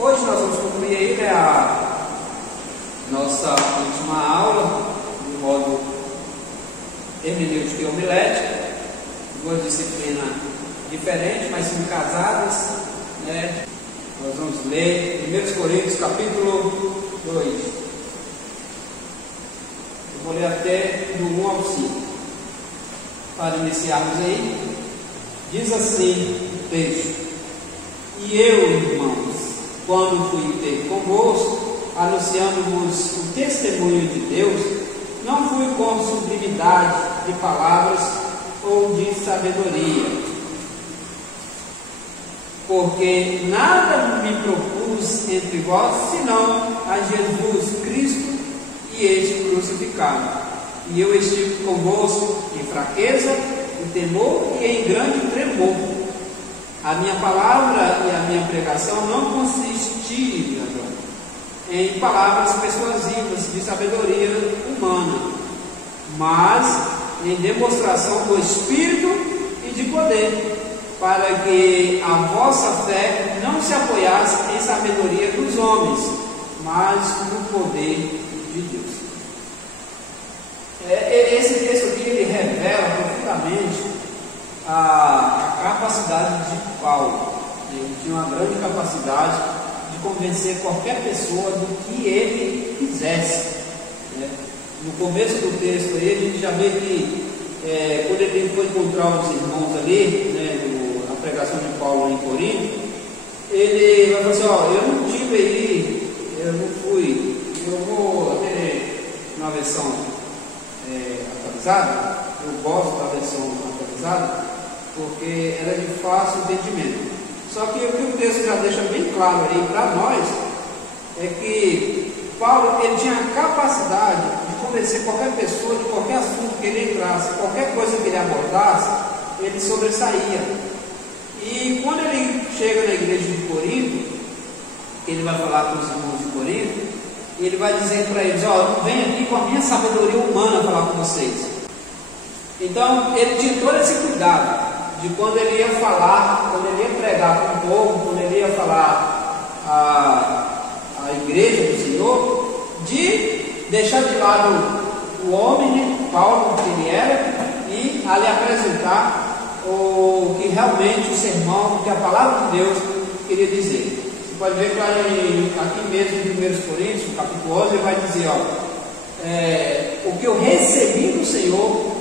Hoje nós vamos concluir aí, né, a nossa última aula, de modo hermenêutica e homilética, uma disciplina diferente, mas são casadas, né? Nós vamos ler 1 Coríntios capítulo 2. Eu vou ler até do 1 ao 5. Para iniciarmos aí, diz assim o texto: E eu, irmãos, quando fui ter convosco, anunciando-vos o testemunho de Deus, não fui com sublimidade de palavras ou de sabedoria, porque nada me propus entre vós, senão a Jesus Cristo e este crucificado. E eu estive convosco em fraqueza, em temor e em grande tremor. A minha palavra e a minha pregação não consistiram em palavras persuasivas de sabedoria humana, mas em demonstração do Espírito e de poder, para que a vossa fé não se apoiasse em sabedoria dos homens, mas no poder de Deus. Esse texto aqui ele revela profundamente a capacidade de Paulo. Ele tinha uma grande capacidade de convencer qualquer pessoa do que ele quisesse, né? No começo do texto aí, a gente já vê que quando ele foi encontrar os irmãos ali, né, na pregação de Paulo em Corinto, ele vai falar assim: ó, eu não tive aí, eu não fui, eu vou ter uma versão atualizada, eu gosto da versão atualizada, porque ela é de fácil entendimento. Só que o que o texto já deixa bem claro aí para nós é que Paulo ele tinha a capacidade de convencer qualquer pessoa de qualquer assunto que ele entrasse, qualquer coisa que ele abordasse, ele sobressaía. E quando ele chega na igreja de Corinto, ele vai falar com os irmãos de Corinto, ele vai dizer para eles: ó, não venho aqui com a minha sabedoria humana falar com vocês. Então ele tinha todo esse cuidado de quando ele ia falar, quando ele ia pregar para o povo, quando ele ia falar a igreja do Senhor, de deixar de lado o homem, né, Paulo, que ele era, e a lhe apresentar o que realmente o sermão, o que a palavra de Deus queria dizer. Você pode ver que aqui mesmo em 1 Coríntios, capítulo 11, ele vai dizer: ó, o que eu recebi do Senhor,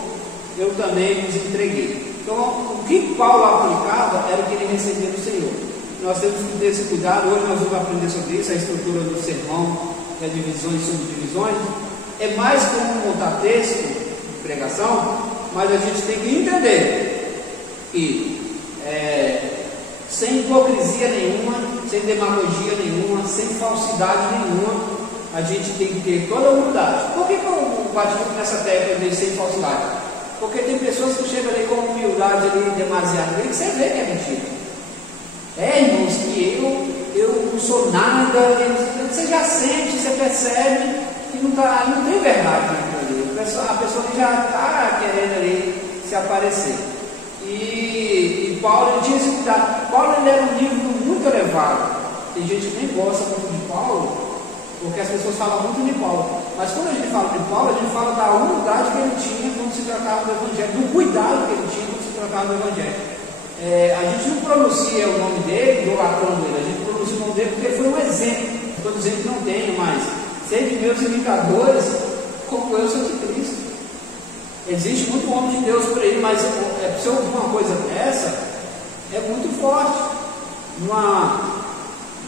eu também vos entreguei. Então, o que Paulo aplicava era o que ele recebia do Senhor. Nós temos que ter esse cuidado. Hoje nós vamos aprender sobre isso, a estrutura do sermão, as divisões e subdivisões. É mais como montar texto de pregação, mas a gente tem que entender que sem hipocrisia nenhuma, sem demagogia nenhuma, sem falsidade nenhuma, a gente tem que ter toda a humildade. Por que eu bati muito nessa tecla de sem falsidade? Porque tem pessoas que chegam ali com humildade ali demasiado, que você vê que é mentira. Irmãos, que eu não sou nada, você já sente, você percebe que não tem verdade ali. A pessoa já está querendo ali se aparecer. E Paulo ele tinha esse cuidado. Paulo ele era um nível muito elevado. Tem gente que nem gosta muito de Paulo, porque as pessoas falam muito de Paulo. Mas quando a gente fala de Paulo, a gente fala da humildade que ele tinha quando se tratava do Evangelho, do cuidado que ele tinha quando se tratava do Evangelho. A gente não pronuncia o nome dele, idolatrando ele, a gente pronuncia o nome dele porque ele foi um exemplo. Estou dizendo que não tenho, mas sempre meus imitadores, como eu sou de Cristo. Existe muito homem de Deus por aí, mas se eu ouvir uma coisa dessa, é muito forte.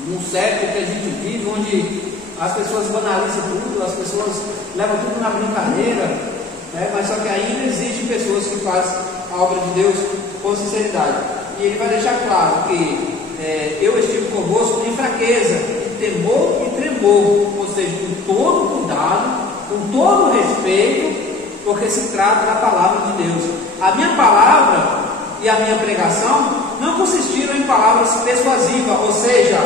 Num século que a gente vive, onde as pessoas banalizam tudo, as pessoas levam tudo na brincadeira, né? Mas só que ainda existem pessoas que fazem a obra de Deus com sinceridade. E ele vai deixar claro que eu estive convosco em fraqueza, em temor e tremor, ou seja, com todo cuidado, com todo respeito, porque se trata da palavra de Deus. A minha palavra e a minha pregação não consistiram em palavras persuasivas, ou seja,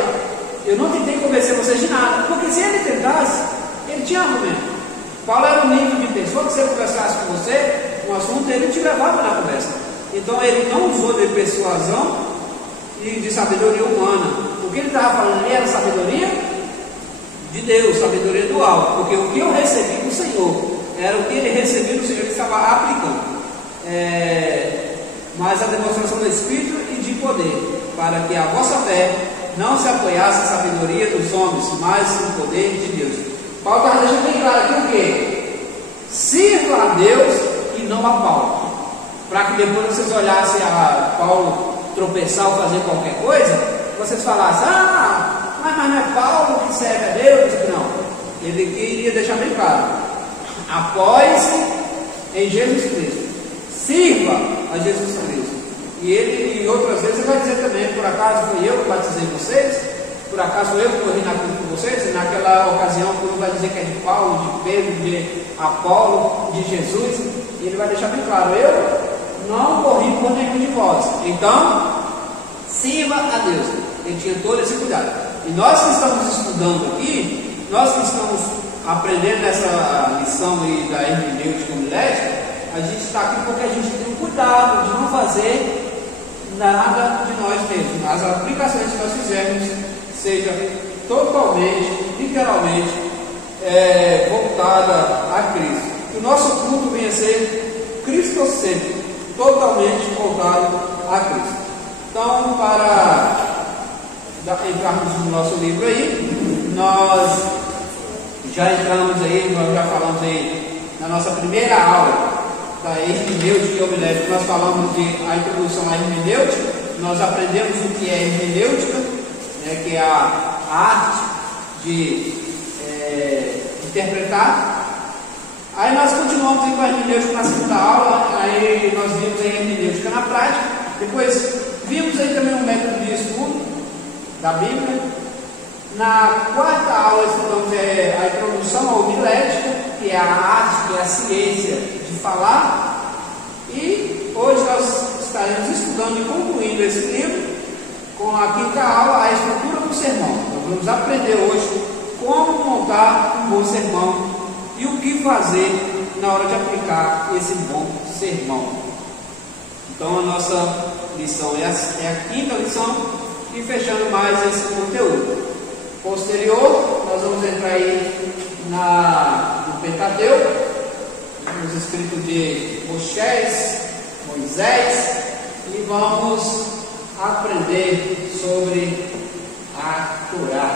eu não tentei convencer vocês de nada, porque se ele tentasse, ele tinha argumento. Paulo era um nível de pessoa que se ele conversasse com você, um assunto, ele te levava na conversa. Então ele não usou de persuasão e de sabedoria humana. O que ele estava falando ali era sabedoria de Deus, sabedoria do alto, porque o que eu recebi do Senhor era o que ele recebeu do Senhor, ele estava aplicando. Mas a demonstração do Espírito e de poder, para que a vossa fé não se apoiasse em sabedoria dos homens, mas no poder de Deus. Paulo está deixando bem claro aqui o quê? Sirva a Deus e não a Paulo, para que depois vocês olhassem a Paulo tropeçar ou fazer qualquer coisa, vocês falassem, mas não é Paulo que serve a Deus? Não, ele queria deixar bem claro, apoie-se em Jesus Cristo, sirva a Jesus Cristo. E ele, em outras vezes, ele vai dizer também, por acaso fui eu que batizei vocês? Por acaso eu que corri na cruz por vocês? E naquela ocasião, quando vai dizer que é de Paulo, de Pedro, de Apolo, de Jesus, e ele vai deixar bem claro, eu não corri por nenhum de vós. Então, sirva a Deus. Ele tinha todo esse cuidado. E nós que estamos estudando aqui, nós que estamos aprendendo essa lição aí da hermenêutica homilética, a gente está aqui porque a gente tem um cuidado de não fazer nada de nós mesmos. As aplicações que nós fizermos seja totalmente, literalmente, voltada a Cristo. Que o nosso culto venha a ser cristocêntrico, totalmente voltado a Cristo. Então, para entrarmos no nosso livro aí, nós já entramos aí, nós já falamos aí na nossa primeira aula da hermenêutica e homilética, nós falamos de a introdução à hermenêutica, nós aprendemos o que é hermenêutica, que é a arte de interpretar. Aí nós continuamos com a hermenêutica na segunda aula, aí nós vimos a hermenêutica na prática, depois vimos aí também um método de estudo da Bíblia. Na quarta aula estudamos a introdução à homilética, que é a arte, que é a ciência de falar. E hoje nós estaremos estudando e concluindo esse livro com a quinta aula, a estrutura do sermão. Nós vamos aprender hoje como montar um bom sermão e o que fazer na hora de aplicar esse bom sermão. Então a nossa lição é a quinta lição e fechando mais esse conteúdo. Posterior, nós vamos entrar aí no Pentateuco, nos escritos de Moisés, e vamos aprender sobre a Torá.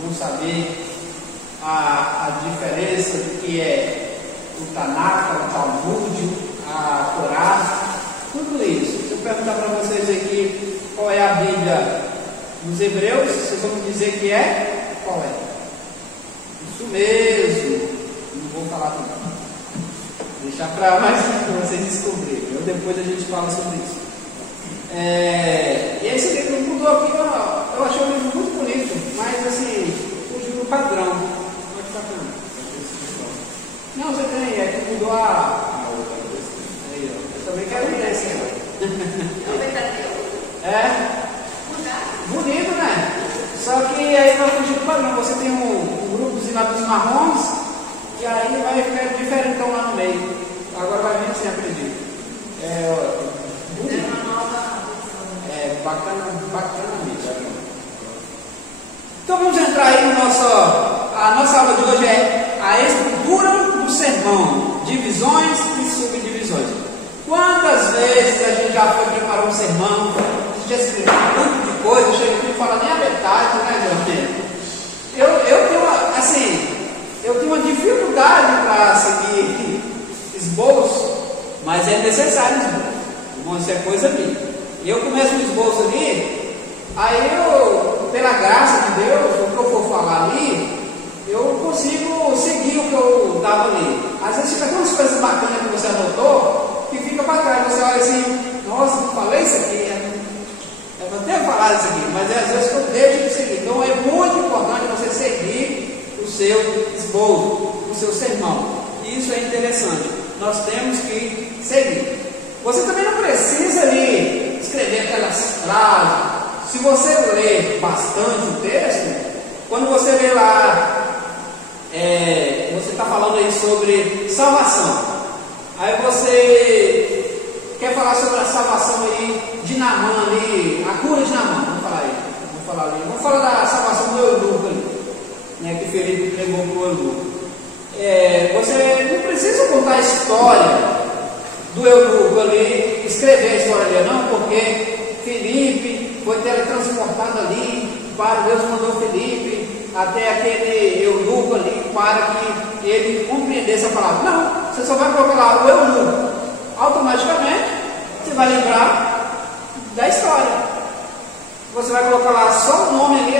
Vamos saber a diferença do que é o Tanakh, o Talmud, a Torá, tudo isso. Se eu perguntar para vocês aqui qual é a Bíblia nos Hebreus, vocês vão me dizer que é? Qual é? Isso mesmo. Não vou falar tudo. Deixar para mais para vocês descobrirem. Depois a gente fala sobre isso. E esse livro mudou aqui. Eu achei um livro muito bonito, mas assim, fugiu do padrão. Pode ficar falando. Não, você tem. É que mudou a outra coisa. Aí, ó. Eu também quero ler esse aqui. Bonito, né? Só que aí nós fugimos do padrão. Você tem um grupo de lápis marrons, e aí vai ficar diferentão lá no meio. Agora vai vir sem aprendido. Bonito. Bacanamente. Então vamos entrar aí no a nossa aula de hoje é a estrutura do sermão, divisões e subdivisões. Quantas vezes a gente já foi preparar um sermão, a gente já escreveu um tanto de coisa, chega aqui e fala nem a metade, né, meu filho? Eu tenho uma dificuldade para seguir esboço, mas é necessário esboço. Isso é coisa minha. Eu começo o esboço ali, aí pela graça de Deus, o que eu for falar ali, eu consigo seguir o que eu dava ali. Às vezes fica algumas coisas bacanas que você anotou, que fica para trás. Você olha assim, nossa, não falei isso aqui. Eu vou até falar isso aqui, mas às vezes eu deixo de seguir. Então é muito importante você seguir o seu esboço, o seu sermão. E isso é interessante. Nós temos que seguir. Você também não precisa ali escrever aquelas frases. Se você ler bastante o texto, quando você lê lá, você está falando aí sobre salvação. Aí você quer falar sobre a salvação aí de Naamã ali, a cura de Naamã. Vamos falar falar ali. Vamos falar da salvação do eunuco ali, né, que Felipe levou para o eunuco. Você não precisa contar a história do eunuco ali, escrever a história ali, não, porque Felipe foi teletransportado ali, Deus mandou Felipe até aquele eunuco ali para que ele compreendesse a palavra. Não, você só vai colocar lá o eunuco. Automaticamente você vai lembrar da história. Você vai colocar lá só o nome ali,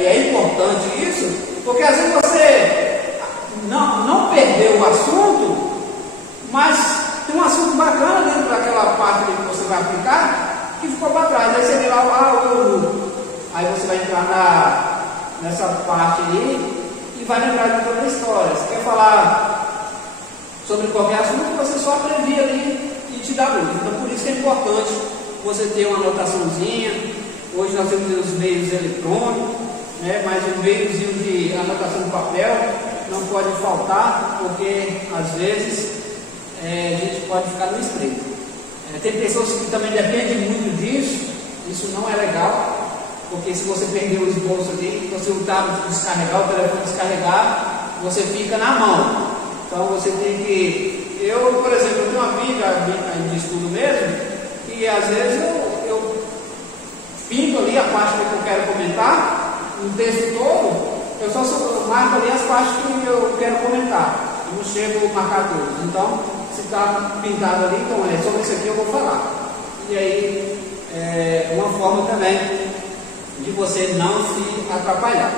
e é importante isso, porque às vezes você não perdeu o assunto, mas tem um assunto bacana dentro daquela parte que você vai aplicar, que ficou para trás. Aí você vê lá o eunuco. Aí você vai entrar nessa parte ali e vai lembrar de toda a história. Você quer falar sobre qualquer assunto, você só abrevia ali e te dá luz. Então por isso que é importante você ter uma anotaçãozinha. Hoje nós temos os meios eletrônicos, né? Mas o meiozinho de anotação de papel não pode faltar, porque às vezes a gente pode ficar no estreito. Tem pessoas que também dependem muito disso. Isso não é legal, porque se você perder o esboço ali, você o tablet descarregar, o telefone descarregar, você fica na mão. Então você tem que... Eu, por exemplo, eu tenho uma bíblia de estudo mesmo, e às vezes eu pinto ali a parte que eu quero comentar, no texto todo, eu só marco ali as partes que eu quero comentar. Eu não chego a marcar todos. Então, se está pintado ali, então sobre isso aqui eu vou falar. E aí, uma forma também de você não se atrapalhar.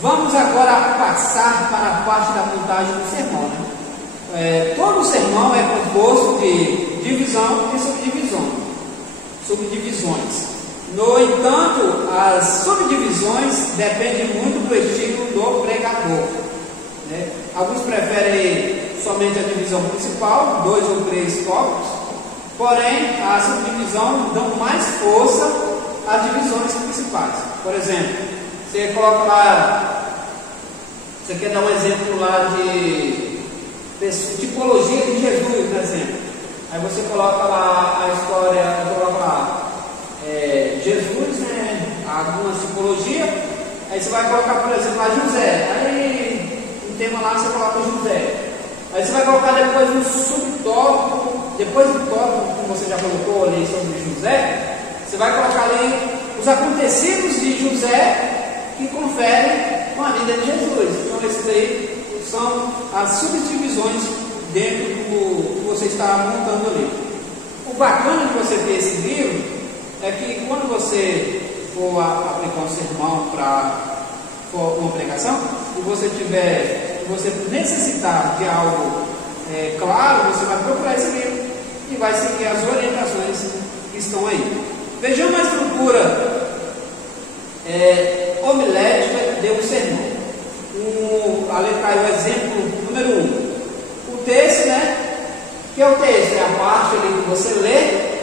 Vamos agora passar para a parte da montagem do sermão, né? Todo sermão é composto de divisão e subdivisões. No entanto, as subdivisões dependem muito do estilo do pregador, né? Alguns preferem somente a divisão principal, 2 ou 3 tópicos, porém a subdivisão dão mais força às divisões principais. Por exemplo, você coloca lá, você quer dar um exemplo lá de tipologia de Jesus, por exemplo. Aí você coloca lá a história, coloca lá Jesus, né, algumas tipologias. Aí você vai colocar, por exemplo, lá José. Aí um tema lá você coloca José. Aí você vai colocar depois um subtópico, depois do tópico que você já colocou ali sobre José, você vai colocar ali os acontecidos de José que conferem com a vida de Jesus. Então esses aí são as subdivisões dentro do que você está montando ali. O bacana de você ter esse livro é que quando você for aplicar um sermão para uma pregação, e você necessitar de algo claro, você vai procurar esse livro e vai seguir as orientações que estão aí. Vejamos a estrutura homilética de um sermão. A letra aí, o exemplo número 1. O texto, né? Que é o texto? É a parte ali que você lê.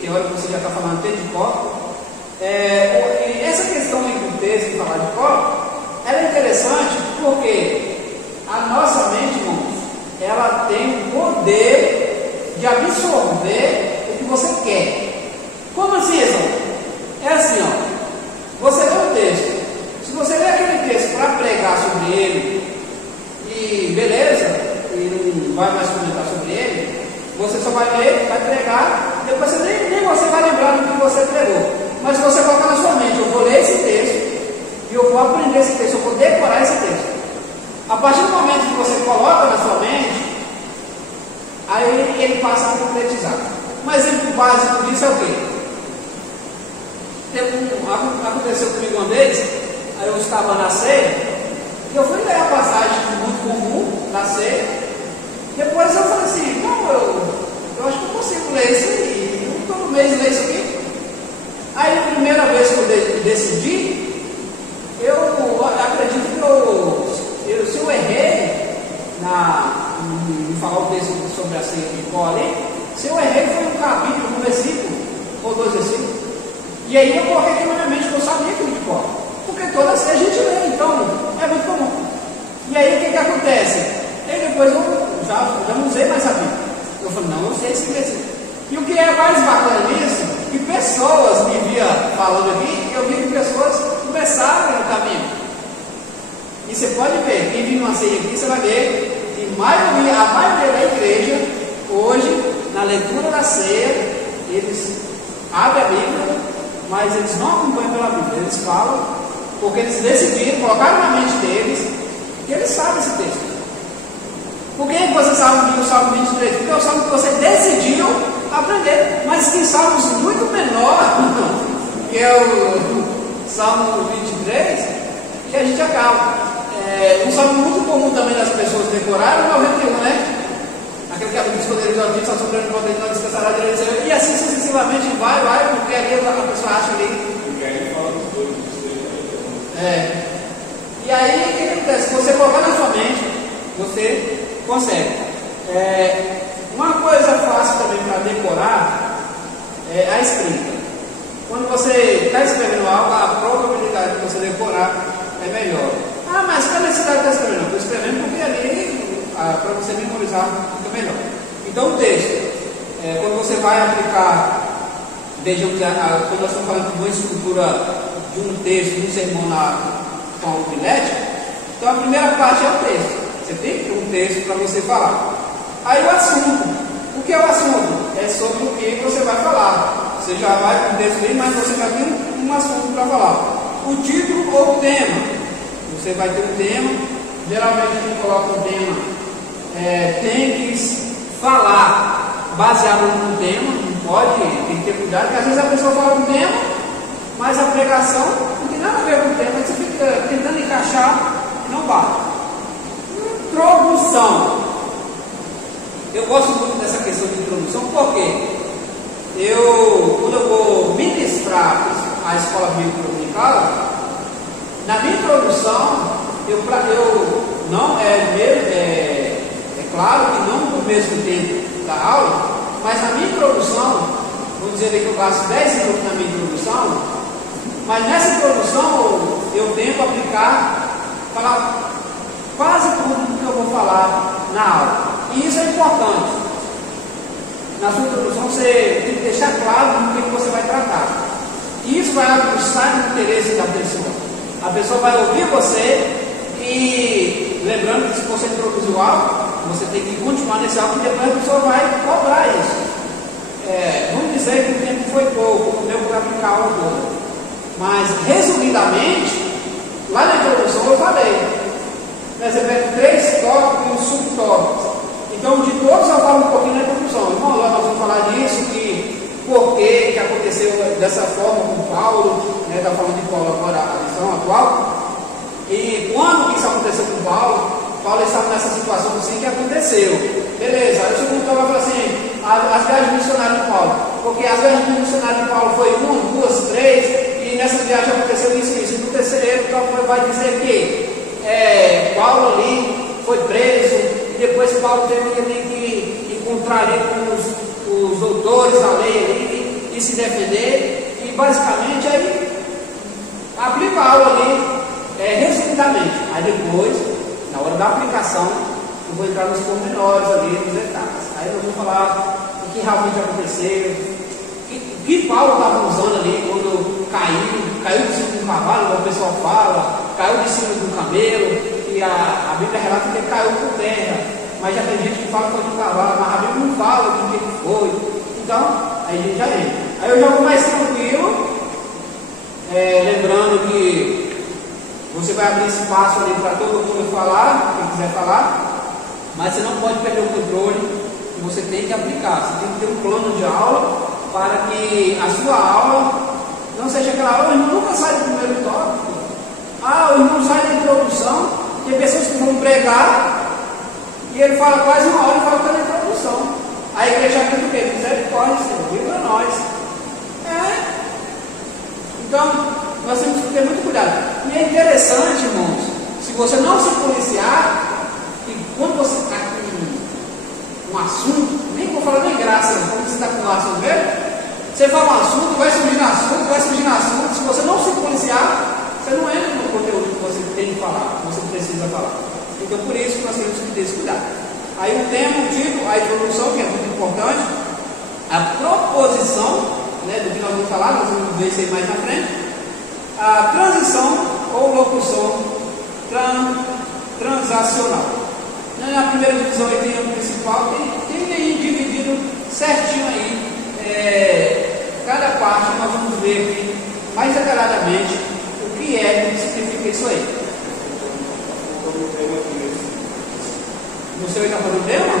Tem hora que você já está falando até de cor. Essa questão aí do texto e falar de cor, ela é interessante porque a nossa mente, irmãos, ela tem o poder de absorver o que você quer. Como assim, irmão? É assim, ó. Você lê um texto. Se você lê aquele texto para pregar sobre ele, e beleza, e não vai mais comentar sobre ele, você só vai ler, vai pregar, depois você nem você vai lembrar do que você pregou. Mas se você colocar na sua mente, eu vou ler esse texto, e eu vou aprender esse texto, eu vou decorar esse texto. A partir do momento que você coloca na sua mente, aí ele passa a concretizar. Um exemplo básico disso é o quê? Aconteceu comigo uma vez, aí eu estava na ceia, e eu fui ler a passagem muito comum da ceia. Depois eu falei assim, não, eu acho que eu consigo ler isso aí, eu todo mês ler isso aqui. Aí a primeira vez que eu decidi, eu acredito que se eu errei em falar o texto sobre a ceia de Jó ali, se eu errei foi um capítulo, um versículo, ou 2 versículos. E aí eu coloquei aqui na minha mente que eu sabia aquilo de cor, porque toda ceia a gente lê, então é muito comum. E aí o que acontece? E depois eu já não usei mais a Bíblia. Eu falei, não, eu sei esse versículo. E o que é mais bacana nisso, que pessoas me via falando aqui, eu vi que pessoas começaram no caminho. E você pode ver, quem vive uma ceia aqui, você vai ver que a maioria da igreja, hoje, na leitura da ceia, eles abrem a Bíblia, mas eles não acompanham pela Bíblia, eles falam, porque eles decidiram, colocaram na mente deles, que eles sabem esse texto. Por que você sabe o Salmo 23? Porque é o Salmo que você decidiu aprender, mas tem salmos muito menor, que é o Salmo 23, que a gente acaba. Um salmo muito comum também das pessoas decorarem é o 91, né? Aquele que a Bíblia diz: poderes ao Deus, está sobrando contra ele, não descansará direito do Senhor. E assim sucessivamente vai, porque ali a pessoa acha ali. Porque aí fala dos dois, E aí, o que acontece? Se você colocar na sua mente, você consegue. Uma coisa fácil também para decorar é a escrita. Quando você está escrevendo algo, a probabilidade de você decorar é melhor. Mas qual a necessidade de estar escrevendo? Estou escrevendo porque ali, para você memorizar, fica melhor. Então, o texto, quando você vai aplicar, vejamos, quando nós estamos falando de uma estrutura de um texto, de um sermão com a homilética, então a primeira parte é o texto. Você tem que ter um texto para você falar. Aí o assunto. O que é o assunto? É sobre o que você vai falar. Você já vai com o texto aí, mas você já tem um assunto para falar. O título ou o tema. Você vai ter um tema. Geralmente a gente coloca um tema. Tem que falar baseado num tema. Não pode, tem que ter cuidado, porque às vezes a pessoa fala um tema, mas a pregação não tem nada a ver com o tema. Você fica tentando encaixar e não bate. Introdução. Eu gosto muito dessa questão de introdução, porque quando eu vou ministrar a escola bíblica dominical, na minha introdução, claro que não no mesmo tempo da aula, mas na minha introdução, vamos dizer que eu gasto 10 minutos na minha introdução, mas nessa introdução eu tento falar quase tudo que eu vou falar na aula. E isso é importante. Na sua introdução você tem que deixar claro no que você vai tratar. E isso vai aguçar o interesse da pessoa. A pessoa vai ouvir você e, lembrando que se você introduziu algo, você tem que continuar nesse algo e depois a pessoa vai cobrar isso. Vamos dizer que o tempo foi pouco, não deu para aplicar a aula toda. Mas, resumidamente, lá na introdução eu falei. Você pega 3 tópicos e um subtópico. Então, de todos eu falo um pouquinho na introdução. Irmão, lá nós vamos falar disso, por que aconteceu dessa forma com Paulo, está falando de Paulo agora, a lição atual. E quando que isso aconteceu com Paulo estava nessa situação assim que aconteceu. Beleza, aí o segundo tópico vai falar assim, as viagens missionárias de Paulo. Porque as viagens missionárias de Paulo foi 1, 2, 3, e nessa viagem aconteceu isso. E no terceiro tópico vai dizer que Paulo ali foi preso, e depois Paulo teve que encontrar ali com os doutores da lei ali, e se defender, e basicamente aí aplica a aula ali, resumidamente. Aí depois, na hora da aplicação, eu vou entrar nos pormenores ali, nos detalhes. Aí nós vamos falar o que realmente aconteceu, o que Paulo estava usando ali quando caiu de cima de um cavalo, como o pessoal fala, caiu de cima de um camelo. E a Bíblia relata que ele caiu por terra, mas já tem gente que fala que foi de um cavalo, mas a Bíblia não fala de quem foi. Então, aí a gente já entra. Aí eu já vou mais tranquilo, lembrando que você vai abrir espaço ali para todo mundo falar, quem quiser falar, mas você não pode perder o controle, você tem que aplicar, você tem que ter um plano de aula para que a sua aula não seja aquela aula, o irmão nunca sai do primeiro tópico. O irmão sai da introdução. Tem pessoas que vão pregar e ele fala quase uma hora e fala pela introdução. A igreja aqui do que? Misericórdia, Senhor, viva nós. Então, nós temos que ter muito cuidado. E é interessante, irmãos, se você não se policiar, e quando você está com um assunto, nem vou falar nem graça, quando você está com um assunto mesmo, você fala um assunto, vai surgir no assunto, se você não se policiar, você não entra no conteúdo que você tem que falar, que você precisa falar. Então, por isso que nós temos que ter esse cuidado. Aí o tema, o título, a introdução, que é muito importante, a proposição, do que nós vamos falar. ver isso aí mais na frente. A transição ou locução transacional. Na primeira divisão aí tem o principal, tem aí dividido certinho aí, cada parte nós vamos ver aqui mais detalhadamente o que significa isso aí. Você vai estar fazendo o tema?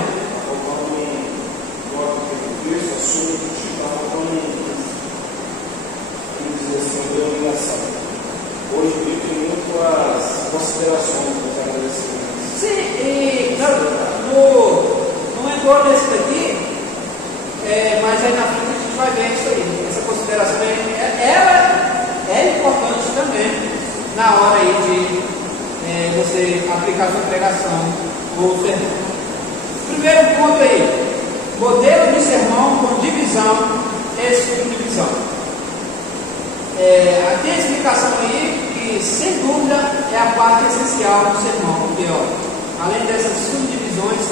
Hoje eu tem muito as considerações dos agradecimentos. Sim, e não entrou nesse daqui, mas aí na frente a gente vai ver isso aí. Essa consideração ela é importante também na hora aí de você aplicar sua pregação ou sermão. Primeiro ponto aí, modelo de sermão com divisão e subdivisão. Tem a explicação aí que, sem dúvida, é a parte essencial do sermão, porque, além dessas subdivisões,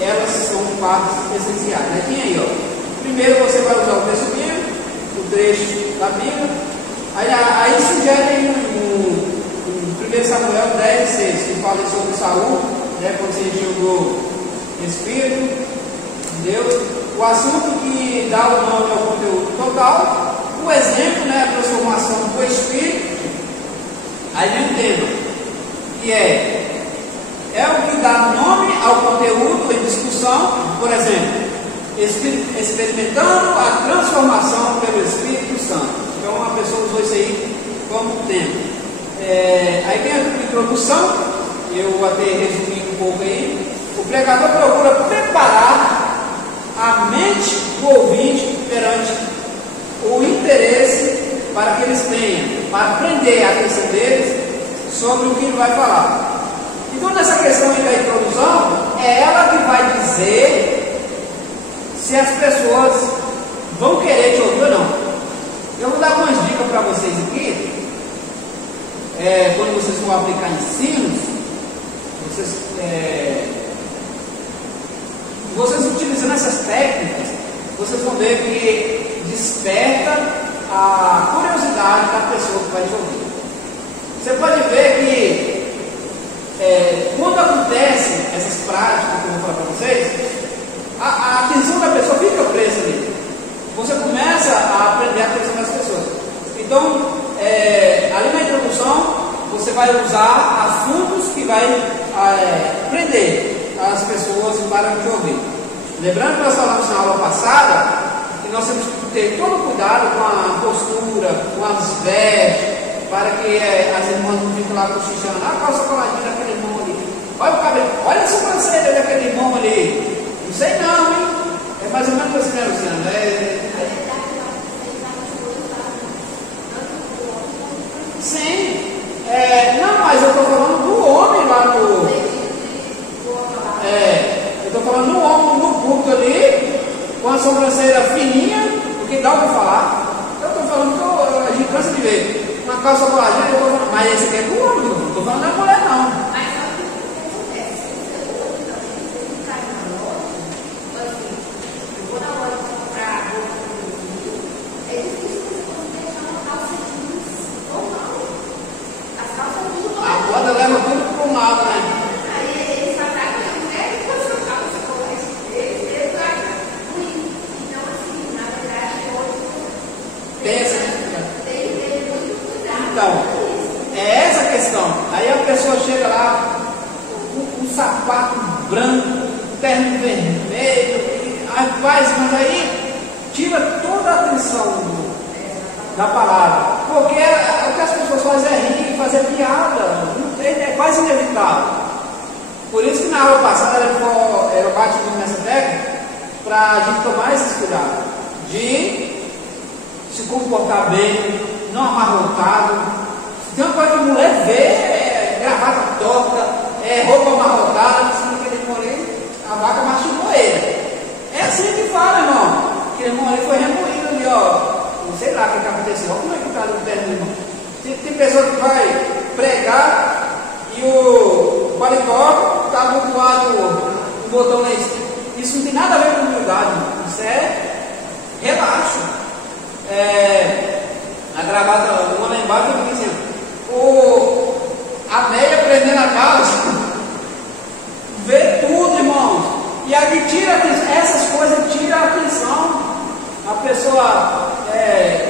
elas são partes essenciais. Tem aí, primeiro você vai usar o texto bíblico, o trecho da Bíblia, aí sugere um 1 Samuel 10, 6, que fala sobre Saul, quando se encheu do Espírito de Deus, o assunto que dá o nome ao conteúdo total. O exemplo, a transformação do Espírito. Aí vem o tema, que é o que dá nome ao conteúdo em discussão, por exemplo, experimentando a transformação pelo Espírito Santo. Então a pessoa usou isso aí como tema. Aí tem a introdução, eu até resumi um pouco aí. O pregador procura preparar a mente do ouvinte perante o interesse para que eles tenham, para aprender a atenção deles sobre o que ele vai falar. Então, nessa questão aí da introdução, é ela que vai dizer se as pessoas vão querer te ouvir ou não. Eu vou dar algumas dicas para vocês aqui, quando vocês vão aplicar ensinos, vocês utilizando essas técnicas, vocês vão ver que desperta a curiosidade da pessoa que vai te ouvir. Você pode ver que quando acontecem essas práticas que eu vou falar para vocês, a atenção da pessoa fica presa ali. Você começa a aprender a atenção das pessoas. Então, ali na introdução, você vai usar assuntos que vai prender as pessoas para te ouvir. Lembrando que nós falamos na aula passada que nós temos que ter todo cuidado com a postura, com as vestes, para que as irmãs não fiquem lá cochichando, calça coladinha daquele irmão ali, olha o cabelo, olha a sobrancelha daquele irmão ali, não sei não, hein? É mais ou menos assim, né, Luciano? Sim, não, mas eu estou falando do homem lá no. Eu estou falando do homem no púlpito ali, com a sobrancelha fininha, porque dá o que falar. Eu estou falando que a gente cansa de ver. Uma calça coladinha, eu estou falando, mas esse aqui é do homem, não estou falando da mulher não. A moda leva tudo para um lado, né? Então, é essa a questão. Aí a pessoa chega lá, um sapato branco, terno vermelho, rapaz, mas aí tira toda a atenção da palavra. Porque o que as pessoas fazem é rir, fazer piada, é quase inevitável. Por isso que na aula passada eu bati muito nessa técnica, para a gente tomar esses cuidados de se comportar bem, não amarrotado. Tem uma coisa que a mulher vê, gravata torta, roupa amarrotada, assim, aquele irmão ali, a vaca mastigou ele. É assim que fala, irmão. Aquele irmão ali foi remoído ali, não sei lá o que aconteceu. Olha como é que está ali o perto do irmão. Tem pessoa que vai pregar e o paletó está abotoado o botão na esquerda. Isso não tem nada a ver com humildade, irmão. Isso é relaxo. gravata, uma lá embaixo, eu fiquei assim, a meia prendendo a calça, vê tudo, irmãos, e aí essas coisas tiram a atenção, a pessoa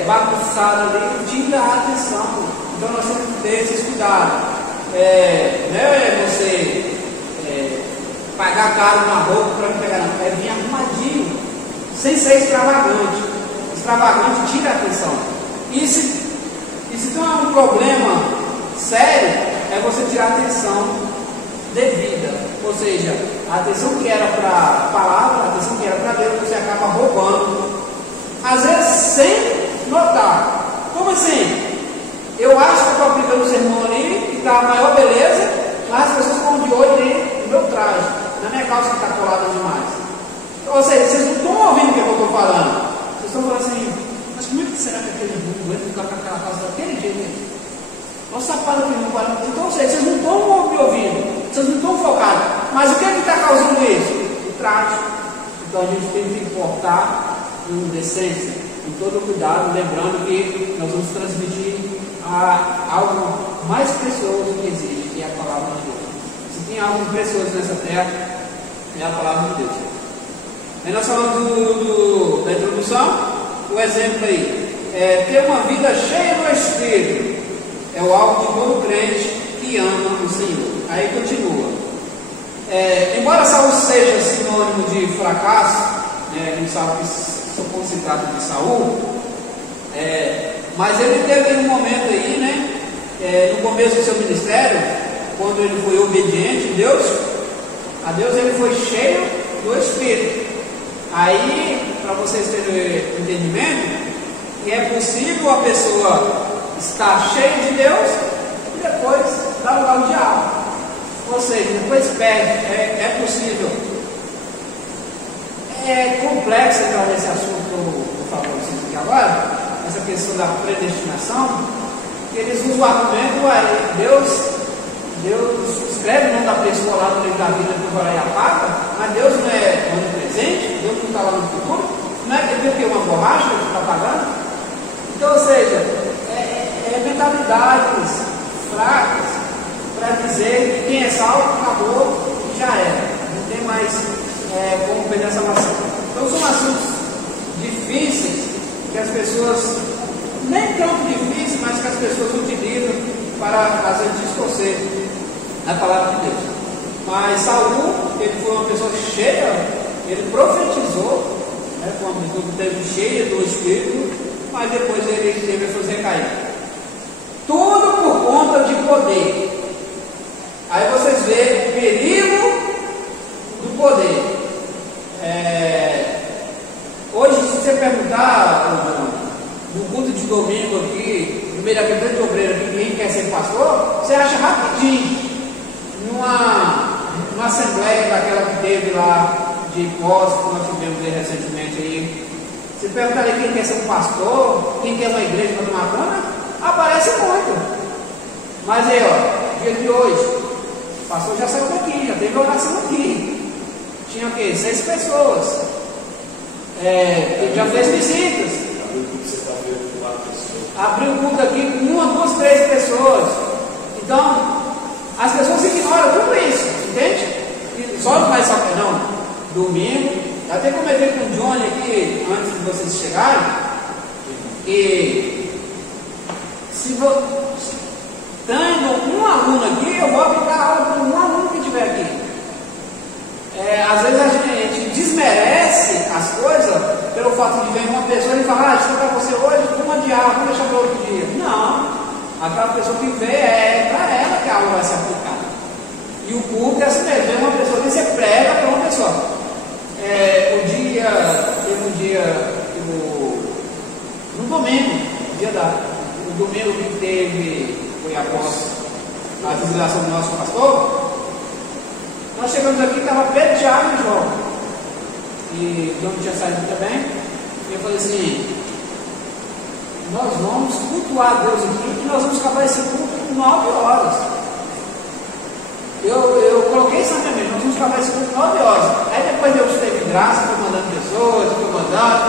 bagunçada ali, tira a atenção, então nós temos que ter esse cuidado, não é você pagar caro uma roupa para não pegar, não, é vir arrumadinho, sem ser extravagante, tira a atenção, e se não é um problema sério, é você tirar a atenção devida, ou seja, a atenção que era para a palavra, a atenção que era para Deus, você acaba roubando, às vezes sem notar. Como assim? Eu acho que estou aplicando o sermão ali, que está a maior beleza, mas as pessoas estão de olho ali no meu traje, na minha calça que está colada demais. Ou seja, vocês não estão ouvindo o que eu estou falando, vocês estão falando assim, mas como é que será que aquele mundo vai ficar com aquela calça daquele jeito? Olha o sapato que não para. Então, ou seja, vocês não estão me ouvindo, vocês não estão focados. Mas o que é que está causando isso? O traje. Então a gente tem que importar com decência, com todo cuidado, lembrando que nós vamos transmitir algo mais precioso que existe, que é a palavra de Deus. Se tem algo precioso nessa terra, é a palavra de Deus. Aí nós falamos da introdução, o exemplo aí, ter uma vida cheia do Espírito. É o alvo de todo crente que ama o Senhor. Aí continua. Embora Saul seja sinônimo de fracasso, a gente sabe que só se trata de Saul, mas ele teve um momento aí, no começo do seu ministério, quando ele foi obediente a Deus ele foi cheio do Espírito. Aí, para vocês terem entendimento, que é possível a pessoa estar cheio de Deus e depois dar lugar ao diabo, ou seja, depois perde, é possível. É complexo entrar nesse assunto que eu vou falar para vocês aqui agora, essa questão da predestinação, que eles usam o argumento, Deus escreve o nome da pessoa lá no livro da vida que vai lá e apaga, mas Deus não é onipresente, Deus não está lá no futuro, não é que é uma borracha que está apagando. Então, ou seja, mentalidades fracas para dizer que quem é salvo acabou e já era, não tem mais como perder essa salvação. Então são assuntos difíceis que as pessoas, nem tão difíceis, mas que as pessoas utilizam para às vezes distorcer a palavra de Deus. Mas Saul, ele foi uma pessoa cheia, ele profetizou, foi uma pessoa que teve cheia do Espírito, mas depois ele teve as suas recaídas. Tudo por conta de poder. Aí vocês veem o perigo do poder. Hoje, se você perguntar no culto de domingo aqui, no meio da grande obreira aqui, quem quer ser pastor, você acha rapidinho, numa assembleia daquela que teve lá de posse, que nós tivemos recentemente aí. Você perguntar ali quem quer ser um pastor, quem quer uma igreja para tomar conta, aparece muito. Mas aí, dia de hoje, o pastor já saiu daqui, já teve oração aqui. Tinha o quê? 6 pessoas. Ele já fez visitas. Abriu o culto aqui com 1, 2, 3 pessoas. Então, as pessoas ignoram tudo isso, entende? E só não vai saber, não. Domingo, até comentei com o Johnny aqui, antes de vocês chegarem, que tendo um aluno aqui, eu vou aplicar a aula para um aluno que estiver aqui. Às vezes a gente desmerece as coisas pelo fato de ver uma pessoa e falar, isso é para você hoje, vamos adiar, vamos deixar para outro dia. Não, aquela pessoa que vê para ela que a aula vai ser aplicada. E o culto é assim mesmo, é uma pessoa que você prega para uma pessoa. Teve um dia, no domingo, o domingo que foi após a jubilação do nosso pastor, nós chegamos aqui, estava Pedro, Thiago e João, e o João tinha saído também, e eu falei assim, nós vamos cultuar Deus aqui, e nós vamos acabar esse culto com 9 horas. Eu coloquei isso na minha mente, nós vamos acabar esse culto com 9 horas. Aí depois Deus teve graça, foi mandando pessoas, foi mandando,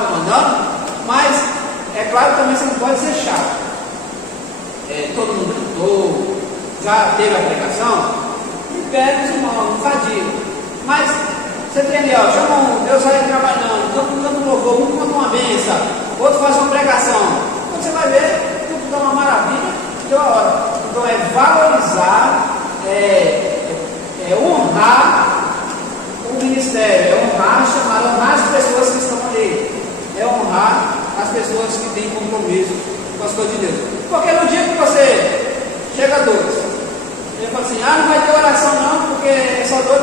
mas é claro também você não pode ser chato. já teve a pregação, libere os irmãos, não fadiga. Mas você entendeu? Chama Deus vai trabalhando, canta um louvor, um conta uma benção, outro faz uma pregação. Quando você vai ver, tudo dá uma maravilha, deu a hora. Então é valorizar, honrar o ministério, é honrar as pessoas que estão ali, é honrar as pessoas que têm compromisso com as coisas de Deus. Porque no dia que você chega a dois, ele fala assim, não vai ter oração não, porque é só dois,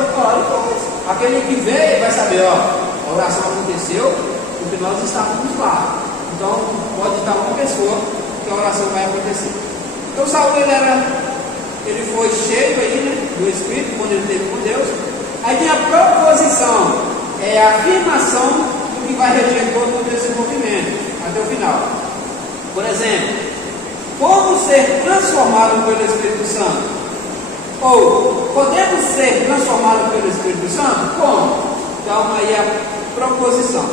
aquele que veio vai saber, a oração aconteceu, porque nós estávamos lá. Então pode estar uma pessoa que a oração vai acontecer. Então Saul ele foi cheio aí, né, do Espírito quando ele teve com Deus. Aí tem a proposição, a afirmação do que vai reger todo o desenvolvimento até o final. Por exemplo, como ser transformado pelo Espírito Santo? Ou podemos ser transformados pelo Espírito Santo? Como? Então aí a proposição.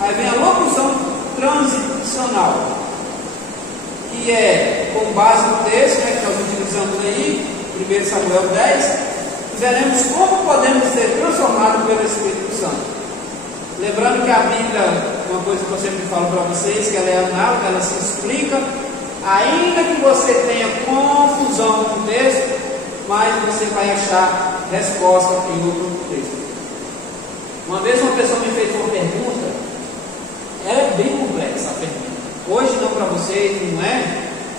Aí vem a locução transicional, que é com base no texto, né, que nós utilizamos aí, 1 Samuel 10, veremos como podemos ser transformados pelo Espírito Santo. Lembrando que a Bíblia, uma coisa que eu sempre falo para vocês, que ela é análoga, ela se explica, ainda que você tenha confusão no texto, mas você vai achar resposta em outro texto. Uma vez uma pessoa me fez uma pergunta, ela é bem complexa a pergunta. Hoje não para vocês, não é,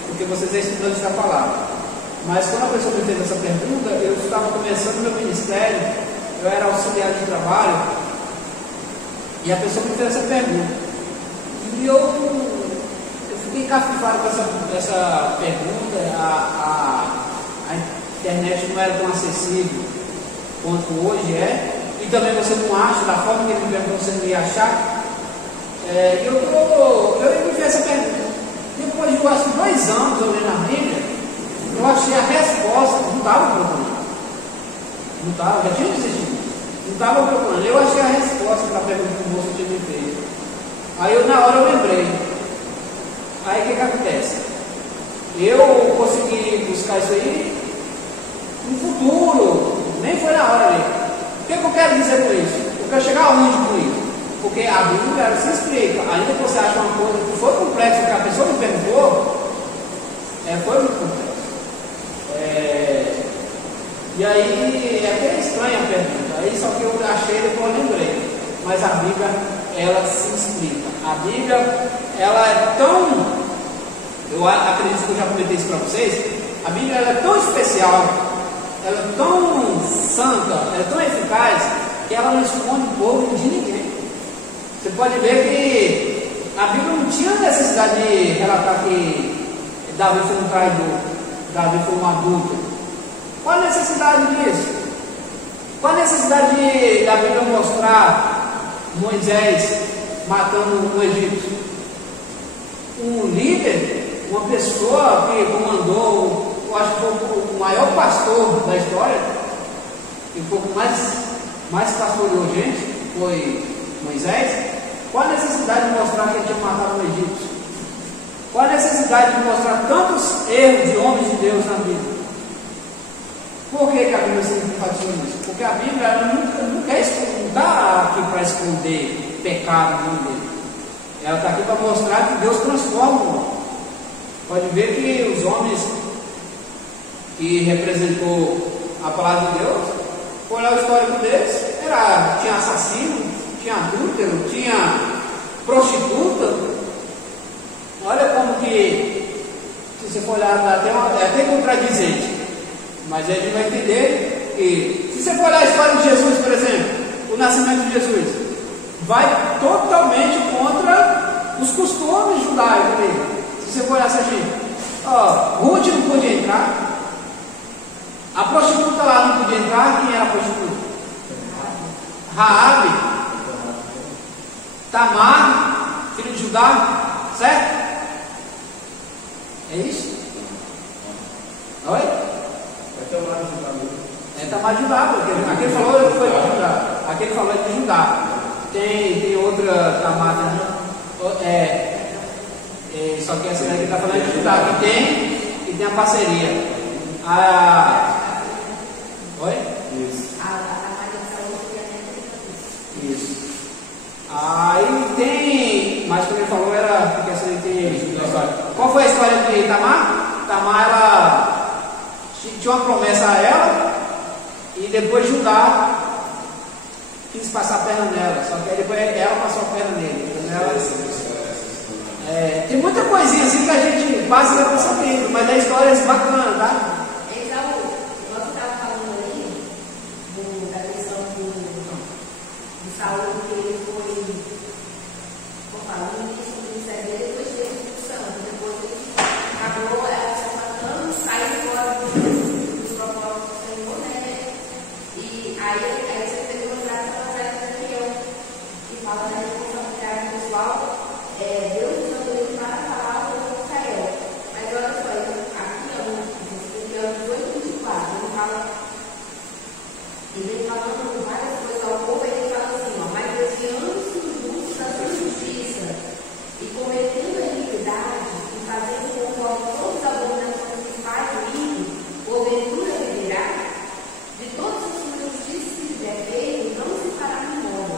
porque vocês estão estudando essa palavra. Mas quando a pessoa me fez essa pergunta, eu estava começando meu ministério, eu era auxiliar de trabalho, e a pessoa me fez essa pergunta. E eu fiquei encafifado com essa pergunta. A internet não era tão acessível quanto hoje é, e também você não acha, da forma que ele me perguntou, você não ia achar. Eu me fiz essa pergunta. Depois de quase 2 anos eu lendo a Bíblia, eu achei a resposta, não estava procurando. Não estava, já tinha desistido. Não estava procurando. Eu achei a resposta para a pergunta que o moço tinha me feito. Aí na hora eu lembrei. Aí o que acontece? Eu consegui buscar isso aí no futuro, nem foi na hora ali. O que eu quero dizer com isso? Eu quero chegar aonde com isso? Porque a Bíblia ela se explica. Ainda que você acha uma coisa que foi complexa, que a pessoa me perguntou, foi muito complexo. E aí é até estranha a pergunta. Aí só que eu achei, depois eu lembrei. Mas a Bíblia, ela se explica. A Bíblia, ela é tão, eu acredito que eu já comentei isso para vocês, a Bíblia ela é tão especial, ela é tão santa, ela é tão eficaz, que ela não esconde o povo de ninguém. Você pode ver que a Bíblia não tinha necessidade de relatar que Davi foi um traidor, Davi foi um adúltero. Qual a necessidade disso? Qual a necessidade da Bíblia mostrar Moisés matando um egípcio? Um líder, uma pessoa que comandou, eu acho que foi o maior pastor da história, e um pouco mais pastoreou gente, foi Moisés. Qual a necessidade de mostrar que ele tinha matado um egípcio? Qual a necessidade de mostrar tantos erros de homens de Deus na Bíblia? Por que a Bíblia sempre enfatizou nisso? Porque a Bíblia ela não está aqui para esconder pecado no mundo. Ela está aqui para mostrar que Deus transforma o homem. Pode ver que os homens que representou a palavra de Deus, por olhar o histórico deles, tinha assassino, tinha adúltero, tinha prostituta. Olha como que, se você for olhar, é até contradizente. Mas a gente vai entender que, se você for olhar a história de Jesus, por exemplo, o nascimento de Jesus, vai totalmente contra os costumes judaicos dele. Se você for olhar certinho, Ruth não podia entrar, a prostituta lá não podia entrar. Quem era a prostituta? Raabe, Tamar, filho de Judá, certo? É isso? Oi? Tamar de Judá, porque aquele falou que foi de Judá, aquele falou de Judá. Tem outra Tamar, só que essa daqui está falando de Judá, que tem a parceria. Oi? Isso. Isso. Aí tem, mas como ele falou, era porque essa aí tem história. Qual foi a história de Tamar? Tamar, ela tinha uma promessa a ela e depois Judá quis passar a perna nela, só que aí depois ela passou a perna nele. Tem muita coisinha assim que a gente quase não está sabendo, mas a história é bacana, tá? Saúl, que ele foi, vou falar, no início do ministério dele, depois teve expulsão, depois ele acabou se afastando, saiu fora dos propósitos do Senhor, né? E aí você pegou uma graça para Ezequiel, que fala da responsabilidade pessoal, Deus mandou ele para falar com Israel. Mas olha só, aqui é Ezequiel 18:24, ele vem falando várias coisas ao povo, ele fala assim, mas desviando-se os justos da sua justiça e cometendo a iniquidade e fazendo conforme todas as abominações que faz o ímpio, porventura viverá, de todas as suas justiças que fizer feito, não se fará memória.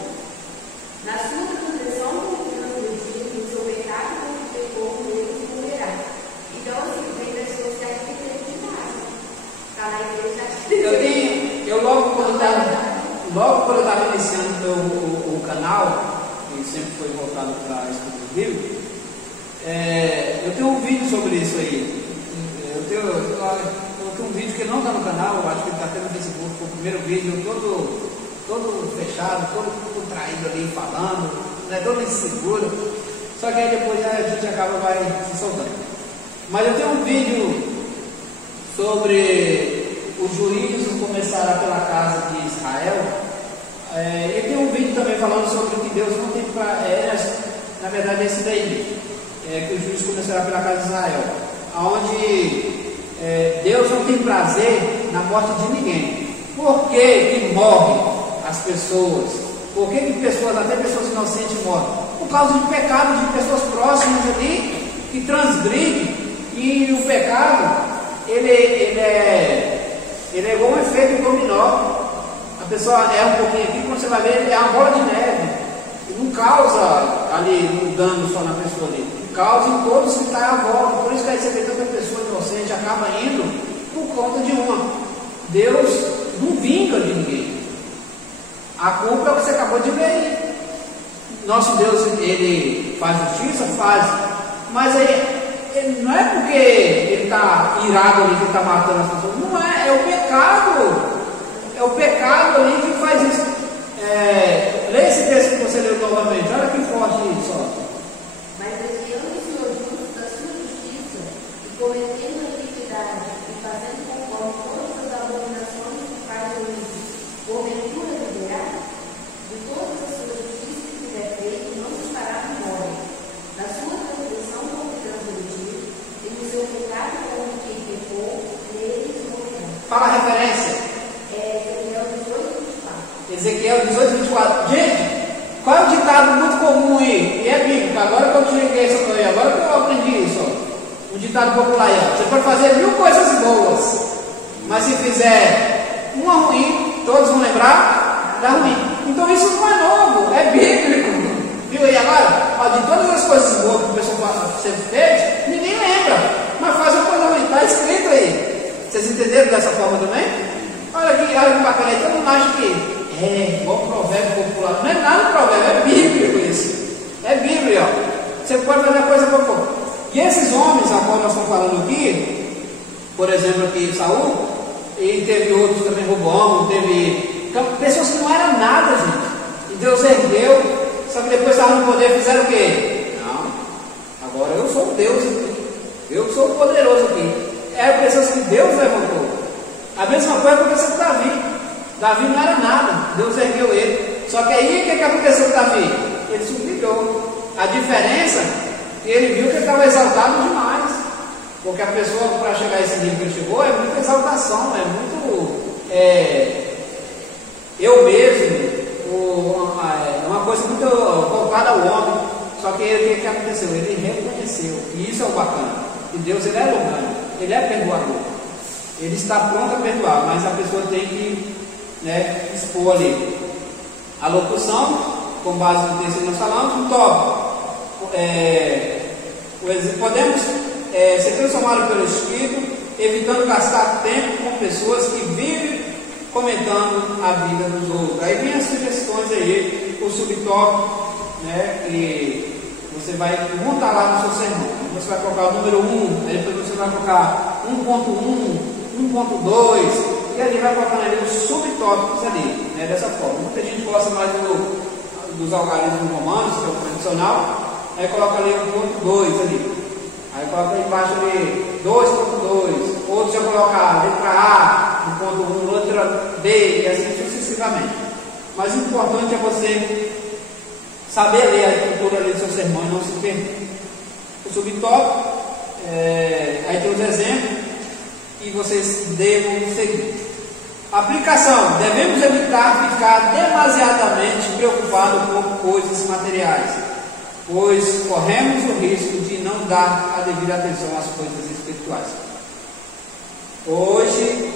Na sua transgressão, como transgrediu, no seu pecado, como pecou, mesmo morrerá. Então, assim, tem pessoas que aqui têm iniquidade. Está na igreja aqui. Eu logo quando eu estava iniciando o canal, que sempre foi voltado para a estudo bíblico, eu tenho um vídeo sobre isso aí. Eu tenho um vídeo que não está no canal, eu acho que ele está até no Facebook, foi o primeiro vídeo, todo fechado, todo traído ali, falando, né, todo inseguro. Só que aí depois a gente vai se soltando. Mas eu tenho um vídeo sobre o juízo começará pela casa de Israel. E tem um vídeo também falando sobre que Deus não tem na verdade esse daí, que o juízo começará pela casa de Israel, onde Deus não tem prazer na morte de ninguém. Por que morrem as pessoas? Por que pessoas, até pessoas inocentes, morrem? Por causa de pecados de pessoas próximas ali, que transgridem, e o pecado, ele é igual um efeito dominó. A pessoa um pouquinho aqui, quando você vai ver, ele é uma bola de neve. Ele não causa ali um dano só na pessoa ali, causa em todos que estão à volta. Por isso que aí você vê tanta pessoa inocente acaba indo por conta de uma. Deus não vinga de ninguém. A culpa é o que você acabou de ver aí. Nosso Deus, ele faz justiça? Faz. Mas aí não é porque ele está irado ali, que está matando as pessoas. Não é, é o pecado. É o pecado ali que faz isso. Lê esse texto que você leu novamente. Olha que forte isso. Mas desviando o Senhor justo da sua justiça e cometendo a iniquidade e fazendo conforme todas as abominações que faz o ímpio, porventura viverá? De todas as suas justiças que fizer feito, não se fará memória. Na sua transgressão como transgrediu, e no seu pecado como quem pecou, neles morrerá. Fala a referência. Ezequiel 18:24. Ezequiel 18:24. Gente, qual é o ditado muito comum aí? E é bíblico. Agora que eu cheguei isso aí, agora que eu aprendi isso. Ó. Um ditado popular aí. Ó. Você pode fazer 1000 coisas boas, mas se fizer uma ruim, todos vão lembrar da ruim. Então isso não é novo, é bíblico. Viu aí agora? Ó, de todas as coisas boas que o pessoal sempre fez, ninguém lembra. Mas faz uma coisa ruim, está escrito aí. Vocês entenderam dessa forma também? Olha que bacana aí, todo mundo acha que igual provérbio popular. Não é nada provérbio, é bíblico isso. É Bíblia, ó. Você pode fazer a coisa por favor. E esses homens, a qual nós estamos falando aqui, por exemplo, aqui Saúl, e teve outros também, Roboão, teve pessoas que não eram nada, gente. E Deus ergueu, só que depois estavam no poder, fizeram o quê? Não, agora eu sou o Deus aqui. Eu sou o poderoso aqui. Eram pessoas que Deus levantou. A mesma coisa aconteceu com Davi. Davi não era nada, Deus ergueu ele. Só que aí o que aconteceu com Davi? Ele se humilhou. A diferença é que ele viu que ele estava exaltado demais. Porque a pessoa, para chegar a esse nível que ele chegou, é muita exaltação, é muito eu mesmo, é uma coisa muito voltada ao homem. Só que o que aconteceu? Ele reconheceu. E isso é o bacana. E Deus, ele é longânimo, ele é perdoador. ele está pronto a perdoar, mas a pessoa tem que, né, expor ali a locução, com base no texto que nós falamos, um tópico. Podemos ser transformados pelo Espírito, evitando gastar tempo com pessoas que vivem comentando a vida dos outros. Aí vem as sugestões aí, o subtópico, né, que você vai montar lá no seu sermão. Você vai colocar o número 1, aí depois você vai colocar 1.1, 1.2, e ali vai colocando ali os subtópicos ali, né, dessa forma. Muita gente gosta mais dos algarismos romanos, que é o tradicional, aí coloca ali 1.2 ali. Aí coloca aí embaixo ali 2.2, outros já coloca a letra A no ponto 1, letra B, e assim sucessivamente. Mas o importante é você saber ler a estrutura ali do seu sermão e não se perder. O subtópico, aí tem os exemplos que vocês devam seguir. Aplicação: devemos evitar ficar demasiadamente preocupados com coisas materiais, pois corremos o risco de não dar a devida atenção às coisas espirituais. Hoje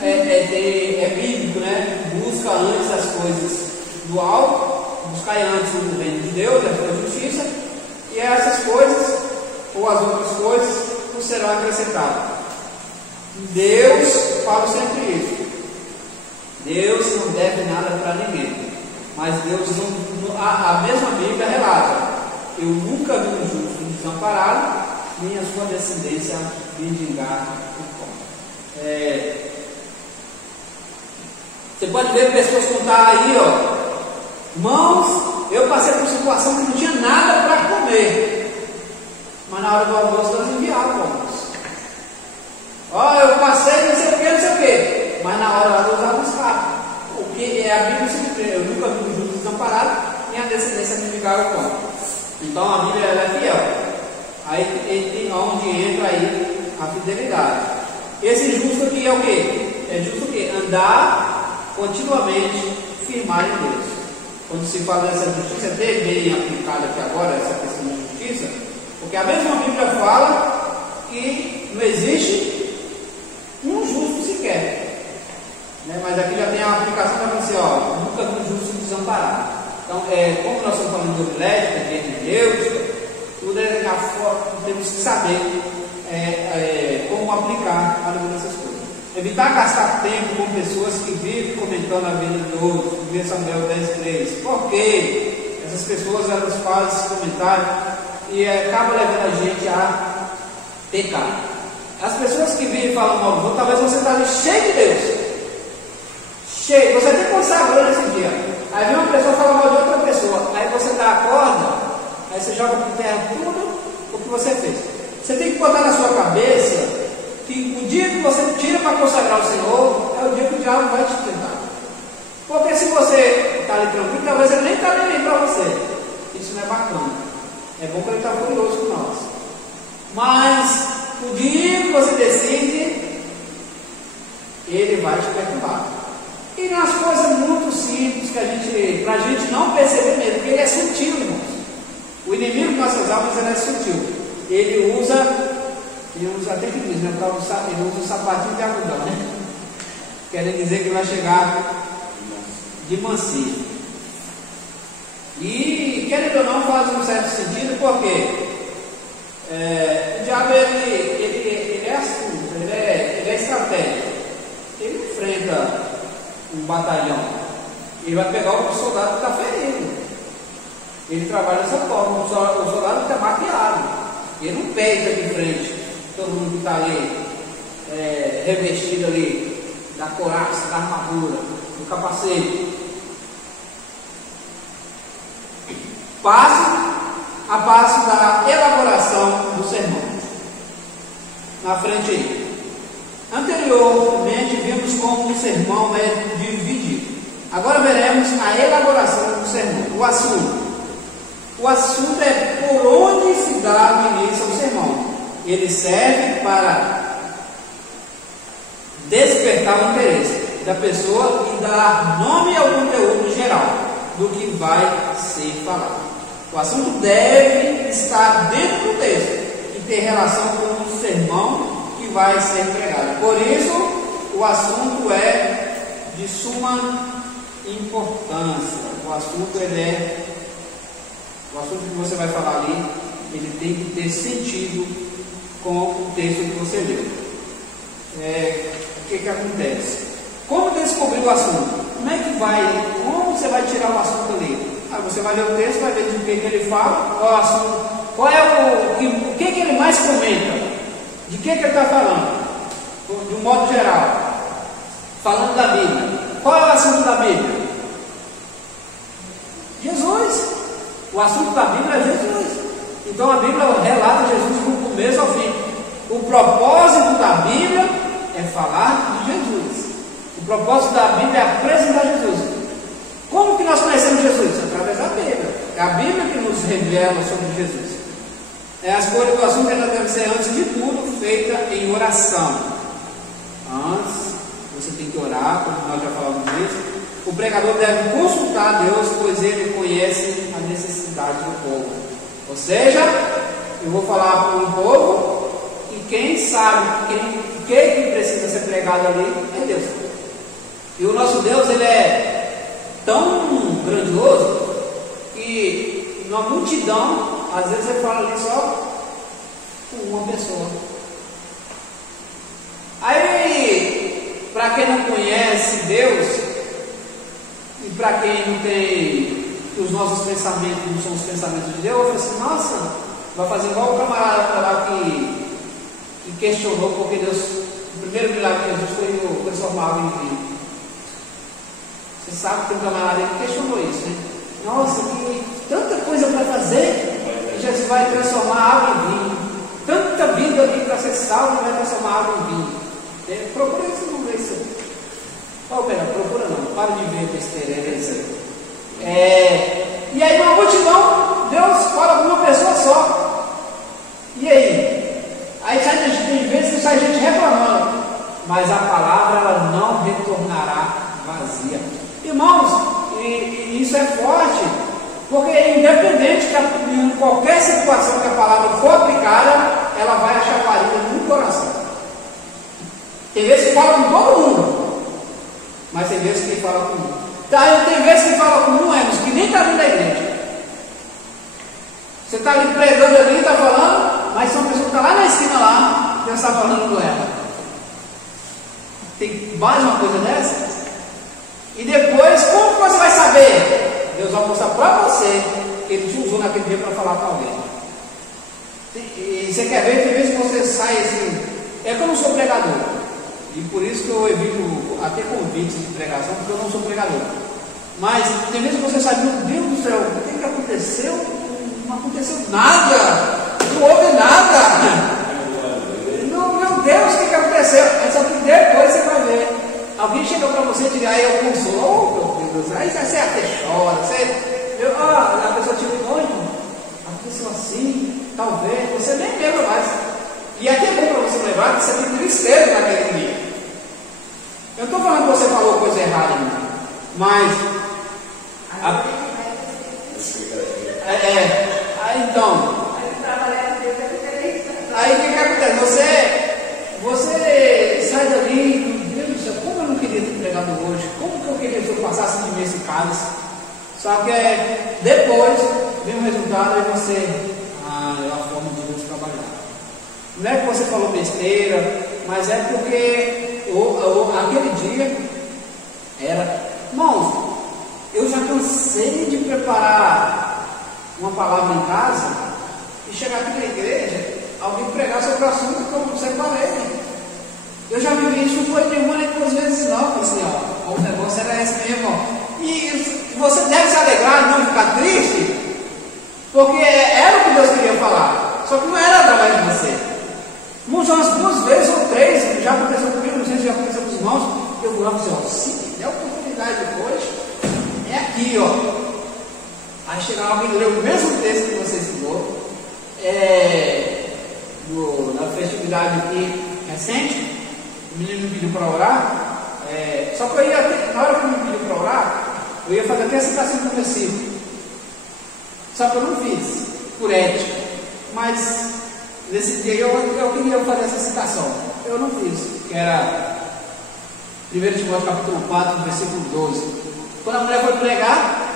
é bíblico, né? Busca antes as coisas do alto, buscar antes o reino de Deus, a sua justiça, e essas coisas, ou as outras coisas, não serão acrescentadas. Deus fala sempre isso. Deus não deve nada para ninguém, mas Deus a mesma Bíblia relata: eu nunca vi um justo desamparado, nem a sua descendência mendigar o pão. Você pode ver pessoas contar aí, irmãos, eu passei por situação que não tinha nada para comer, mas na hora do almoço nós enviávamos o almoço. Eu passei não sei o que, mas na hora lá nós usávamos carro. Porque a Bíblia sempre diz: eu nunca vi um justo desamparado, nem a descendência mendigar o pão. Então a Bíblia é fiel. Aí onde entra aí a fidelidade. Esse justo aqui é o quê? É justo o quê? Andar continuamente firmar em Deus. Quando se fala dessa justiça, é bem aplicada aqui agora, essa questão de justiça, porque a mesma Bíblia fala que não existe um justo sequer. Né? Mas aqui já tem a aplicação para você, nunca vi um justo desamparado. Então, como nós estamos falando de légica, de Deus, tudo temos que saber como aplicar a luz dessas coisas. Evitar gastar tempo com pessoas que vivem comentando a vida de outros. 1 Samuel 10:3. Por quê? Essas pessoas elas fazem esse comentário e acaba levando a gente a pecar. As pessoas que vivem e falam mal dos outros, talvez você está ali cheio de Deus. Cheio, você até consagrou nesse dia. Aí vem uma pessoa falar mal de outra pessoa. Aí você acorda, aí você joga por terra tudo o que você fez. Você tem que botar na sua cabeça que o dia que você tira para consagrar o Senhor é o dia que o diabo vai te tentar. Porque se você está ali tranquilo, talvez ele nem está nem para você. Isso não é bacana. É bom que ele está furioso com nós. Mas o dia que você decide, ele vai te perturbar. E nas coisas muito simples que para a gente não perceber mesmo, porque ele é sutil, irmãos. O inimigo de nossas almas ele é sutil. Ele usa até que diz, né? Ele usa o sapatinho de algodão, né? Querem dizer que vai chegar de mansinho. E, querendo ou não, faz um certo sentido, porque o diabo ele é astuto, ele é estratégico. Ele enfrenta um batalhão, ele vai pegar o soldado que está ferido. Ele trabalha dessa forma, o soldado está maquiado, ele não pega de frente todo mundo que está ali revestido ali da couraça, da armadura, do capacete. Passo a passo da elaboração do sermão. Na frente aí. Anteriormente vimos como o sermão é dividido. Agora veremos a elaboração do sermão. O assunto é por onde se dá o início ao sermão. Ele serve para despertar o interesse da pessoa e dar nome ao conteúdo geral do que vai ser falado. O assunto deve estar dentro do texto e ter relação com o sermão que vai ser pregado. Por isso, o assunto é de suma importância. O assunto que você vai falar ali, ele tem que ter sentido com o texto que você leu. O que acontece? Como descobrir o assunto? Como você vai tirar o assunto ali? Você vai ler o texto, vai ver de que ele fala, qual é o assunto, o que ele mais comenta, de que ele está falando, de um modo geral, falando da Bíblia. Qual é o assunto da Bíblia? Jesus. O assunto da Bíblia é Jesus. Então a Bíblia relata Jesus do começo ao fim. O propósito da Bíblia é falar de Jesus. O propósito da Bíblia é apresentar Jesus. Como que nós conhecemos Jesus? Através da Bíblia. É a Bíblia que nos revela sobre Jesus. A escolha do assunto ela deve ser, antes de tudo, feita em oração. Antes, você tem que orar, como nós já falamos disso. O pregador deve consultar a Deus, pois ele conhece a necessidade do povo. Ou seja, eu vou falar para um povo e quem sabe o que precisa ser pregado ali é Deus. E o nosso Deus, ele é tão grandioso que numa multidão, às vezes ele fala ali só com uma pessoa. Aí, para quem não conhece Deus, e para quem não tem, os nossos pensamentos não são os pensamentos de Deus, eu falo assim, nossa, vai fazer igual o camarada lá que questionou porque Deus, o primeiro milagre de Jesus foi transformar água em vinho. Você sabe que tem um camarada aí que questionou isso, né? Nossa, que tanta coisa para fazer, e Jesus vai transformar água em vinho. Tanta vida ali para ser salvo, e vai transformar água em vinho. Procura isso, não vê isso. Procura não, para de ver besteira, é isso aí. E aí, numa multidão, Deus fala com uma pessoa só. E aí? Aí tem vezes que sai gente reclamando, mas a palavra ela não retornará vazia. Irmãos, e isso é forte, porque independente em qualquer situação que a palavra for aplicada, ela vai achar guarida no coração. Tem vezes que fala com todo mundo, mas tem vezes que fala com um. Tem vezes que fala com um, que nem está vindo da igreja. Você está ali pregando ali, está falando, mas são pessoas que estão lá na esquina lá, Deus está falando com ela. Tem mais uma coisa dessa? E depois, como você vai saber? Deus vai mostrar para você que Ele te usou naquele dia para falar com alguém. E você quer ver, tem vezes que você sai assim. É que eu não sou pregador. E por isso que eu evito até convites de pregação, porque eu não sou pregador. Mas tem vezes que você sabe, meu Deus do céu, o que aconteceu? Não aconteceu nada. Não houve nada. Não, meu Deus, o que aconteceu? Só que depois você vai ver. Alguém chega para você e diz, aí eu consolo, meu Deus, aí você até chora, a pessoa te ligou, irmão, aconteceu assim, talvez, você nem lembra mais. E é até bom para você lembrar que você tem tristeza naquele dia. Eu não estou falando que você falou coisa errada, irmão, mas então, aí o que acontece? Você sai dali. Como eu não queria ter pregado hoje? Como que eu queria que eu passasse de mim esse cálice? Só que depois vem o resultado e você, é a forma de Deus trabalhar. Não é que você falou besteira, mas é porque aquele dia era, irmãos, eu já cansei de preparar uma palavra em casa e chegar aqui na igreja, alguém pregar sobre o assunto que eu separei. Eu já vivi isso, não foi nenhuma nem duas vezes não. Falei assim, o negócio era esse mesmo. E você deve se alegrar e não ficar triste, porque era o que Deus queria falar, só que não era através de você. Irmãos, umas 2 vezes ou 3, já aconteceu comigo, não sei se já aconteceu com os irmãos. Eu vou lá e falei assim, se der oportunidade depois, é aqui, Aí chega alguém e lê o mesmo texto que você estudou, na festividade aqui recente. O menino me pediu para orar, só que na hora que ele me pediu para orar, eu ia fazer até a citação do versículo. Só que eu não fiz, por ética. Mas Nesse dia eu queria fazer essa citação. Eu não fiz, que era 1 Timóteo capítulo 4, versículo 12. Quando a mulher foi pregar,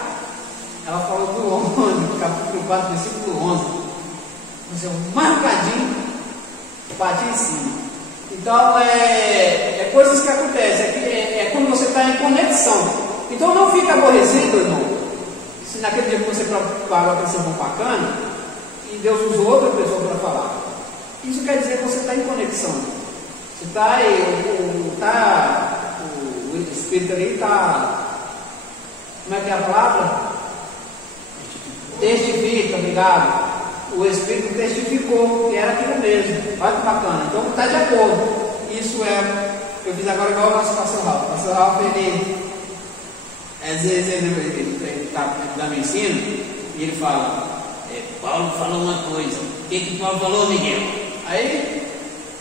ela falou do 11, capítulo 4, versículo 11. Você mais um bati em cima. Então, é coisas que acontecem, é quando você está em conexão. Então, não fica aborrecido, irmão. Se naquele dia que você parou a pensão bacana, e Deus usou outra pessoa para falar. Isso quer dizer que você está em conexão. Você está o Espírito ali está, como é que é a palavra? Testifica, obrigado. O Espírito testificou que era aquilo mesmo. Olha que bacana. Então está de acordo. Isso eu fiz agora igual o nosso pastor Ralf. O pastor Ralf, às vezes ele está dando ensino e ele fala, Paulo falou uma coisa. O que Paulo falou, Miguel? Aí,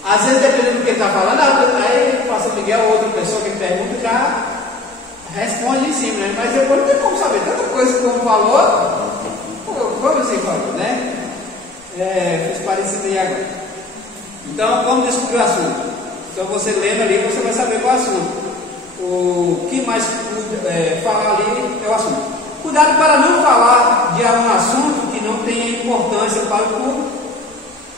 às vezes, dependendo do que ele está falando, aí o pastor Miguel ou outra pessoa que pergunta já responde em cima, né? Mas depois não tem como saber tanta coisa como falou. Como assim falou, né? Fiz parecido aí agora. Então, vamos descobrir o assunto. Então, você lendo ali, você vai saber qual é o assunto. O que mais falar ali é o assunto. Cuidado para não falar de algum assunto que não tenha importância para o público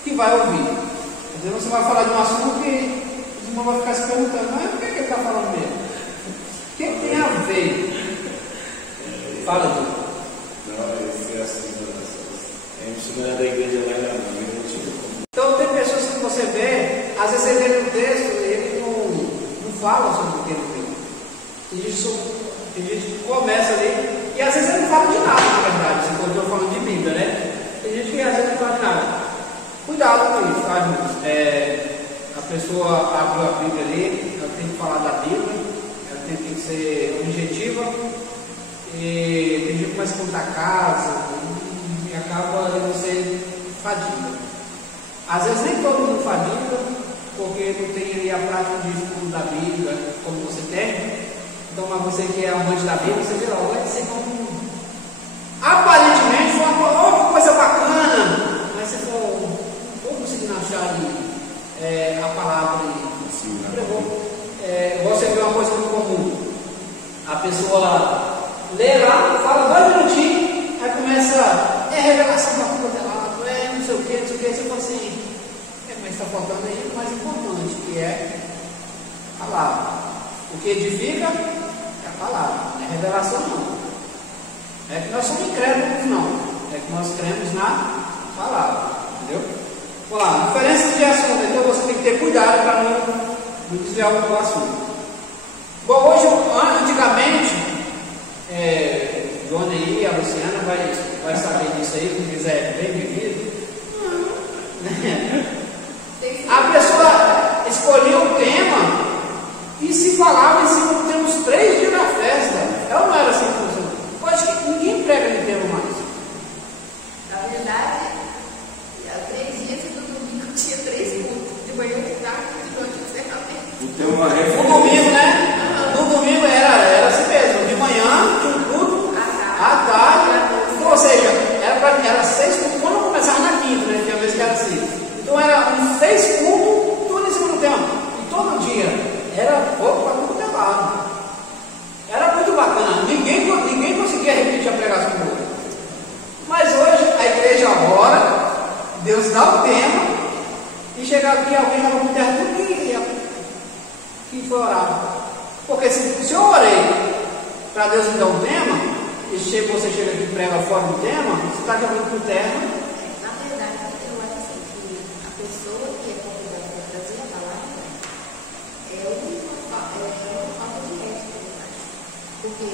que vai ouvir. Às vezes você vai falar de um assunto que os irmãos vão ficar se perguntando, mas por que ele está falando mesmo? O que tem a ver? Fala, Deus. Da igreja lá na Então tem pessoas que você vê, às vezes você vê no texto e eles não falam sobre o que ele tem. Tem gente que começa ali e às vezes ele não fala de nada, na verdade, se eu estou falando de Bíblia, né? Tem gente que às vezes não fala de nada. Cuidado com isso, tá, irmãos? A pessoa abre a Bíblia ali, ela tem que falar da Bíblia, ela tem que ser objetiva e tem gente que começa a contar casa e acaba você fadiga. Às vezes nem todo mundo fadiga, porque não tem ali a prática de estudo da Bíblia como você tem. Então, mas você que é amante da Bíblia, você vê lá, vai ser como aparentemente foi uma coisa bacana, mas você não conseguindo achar ali a palavra e você vê uma coisa muito comum. A pessoa lê lá, fala 2 minutinhos, aí começa revelação da culpa dela, não sei o que, você fala assim, mas está faltando aí o mais importante, que é a palavra. O que edifica é a palavra, não é revelação não. É que nós somos incrédulos não, é que nós cremos na palavra, entendeu? Vamos lá, diferença de assunto, então você tem que ter cuidado para não desviar o assunto. Bom, hoje, antigamente, Dona aí, a Luciana vai saber disso aí, se quiser bem vivido. A pessoa escolheu o tema e se falava em cima do tema os 3 dias da festa. Ela não era assim que funciona. Hoje que ninguém prega de tema mais. Na verdade, há 3 dias e no domingo tinha 3 cultos. De manhã, de tarde e de noite no encerramento. No domingo, né? No domingo era assim mesmo. De manhã tinha um culto. À tarde, então, ou seja, era 6 cultos, quando começava na quinta, né? Tinha vez que era assim. Então era uns 6 cultos, tudo em cima do tempo. E todo dia era fogo para tudo que é lado. Era muito bacana. Ninguém conseguia repetir a pregação do outro. Mas hoje a igreja ora, Deus dá o tema, e chega aqui alguém já não terra tudo que foi orado. Porque se eu orei para Deus me dar um tema, e você chega aqui e prega fora do tema, você está jogando por terra. Na verdade, eu acho assim, que a pessoa que é convidada para trazer a palavra é uma falta de ética, eu acho. Porque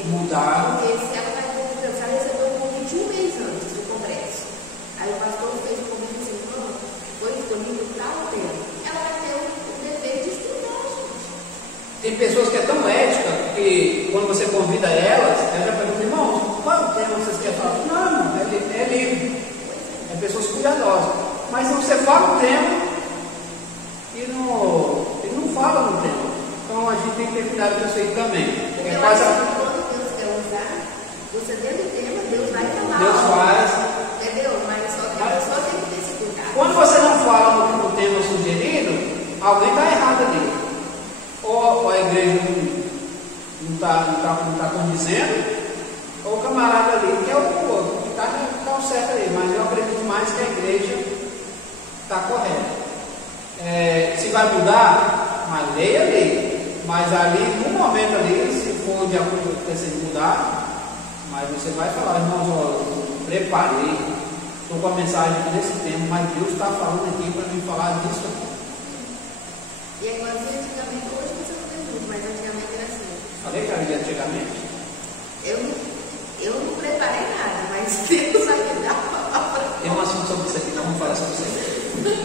se ela vai recebeu um convite 1 mês antes do congresso, aí o pastor fez o convite assim, foi disponível tal tema, ela vai ter o dever de estudar, gente. Tem pessoas que é tão ética que quando você convida elas, ela já pergunta, irmãos, qual tema vocês querem falar? Não, é livre. É pessoas cuidadosas. Mas se você fala o tema e não fala no tema. Então a gente tem que ter cuidado com isso aí também. Porque quando Deus quer usar, você dentro do tema, Deus vai falar. Deus faz. Entendeu? Mas só que a pessoa tem que ter esse cuidado. Quando você não fala no alguém está errado ali. Ou a igreja não está condizendo, ou o camarada ali que é o outro, que está o certo ali. Mas eu acredito mais que a igreja está correta. Se vai mudar, uma lei é lei. Mas ali, no momento ali, se for de acordo com o que precisa mudar, mas você vai falar, irmãos, eu preparei, estou com a mensagem nesse tempo, mas Deus está falando aqui para me falar disso aqui. E é igual antigamente, hoje você não tem muito, mas antigamente era assim. Falei, cara, de antigamente? Eu não preparei nada, mas Deus vai me dar a palavra. Tem um assunto sobre isso aqui, então vamos falar sobre isso aqui.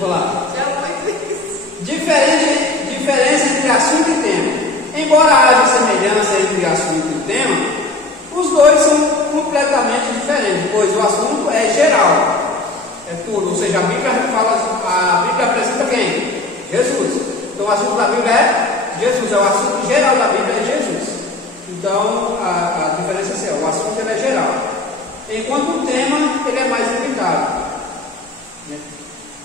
Vamos lá. Já foi isso. Diferença entre assunto e tema. Embora haja semelhança entre assunto e tema, os dois são completamente diferentes, pois o assunto é geral, é tudo. Ou seja, a Bíblia apresenta quem? Jesus. Então o assunto da Bíblia é Jesus, o assunto geral da Bíblia é Jesus. Então a diferença é essa, o assunto ele é geral, enquanto o tema ele é mais limitado.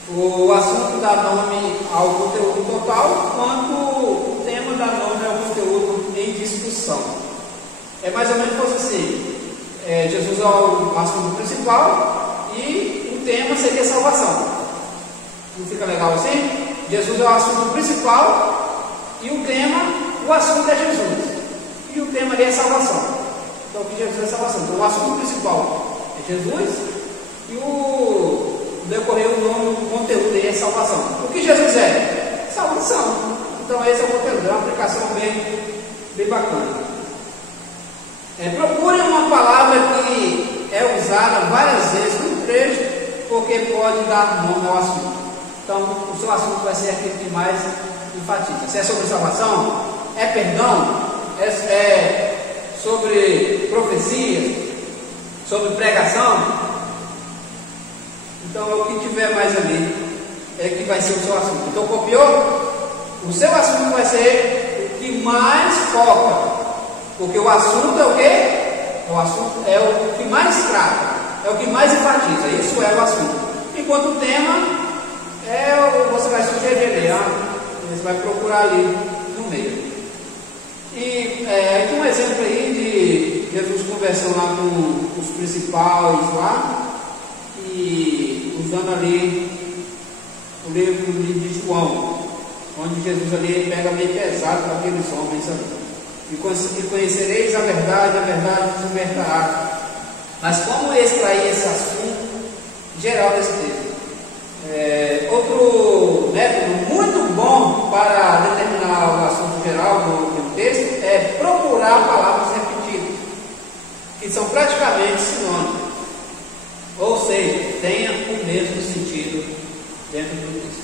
O assunto dá nome ao conteúdo total, enquanto o tema dá nome ao conteúdo em discussão. É mais ou menos assim, Jesus é o assunto principal e o tema seria salvação. Não fica legal assim? Jesus é o assunto principal e o assunto é Jesus. E o tema ali é salvação. Então, que Jesus é salvação. Então, o assunto principal é Jesus e o decorrer o nome, o conteúdo aí é salvação. O que Jesus é? Salvação. Então, esse é o conteúdo. É uma aplicação bem bacana. Procure uma palavra que é usada várias vezes no trecho, porque pode dar nome ao assunto. Então, o seu assunto vai ser aquele que mais enfatiza. Se é sobre salvação, é perdão, é sobre profecias, sobre pregação. Então, o que tiver mais ali é que vai ser o seu assunto. Então, copiou? O seu assunto vai ser o que mais foca. Porque o assunto é o quê? O assunto é o que mais trata, é o que mais enfatiza. Isso é o assunto. Enquanto o tema você vai sugerir ali, você vai procurar ali no meio. E tem um exemplo aí de Jesus conversando lá com os principais lá e usando ali o livro de João, onde Jesus ali pega meio pesado para aqueles homens ali. E conhecereis a verdade vos libertará. Mas como extrair esse assunto geral desse texto? Outro método muito bom para determinar o assunto geral do texto é procurar palavras repetidas, que são praticamente sinônimos, ou seja, tenha o mesmo sentido dentro do texto.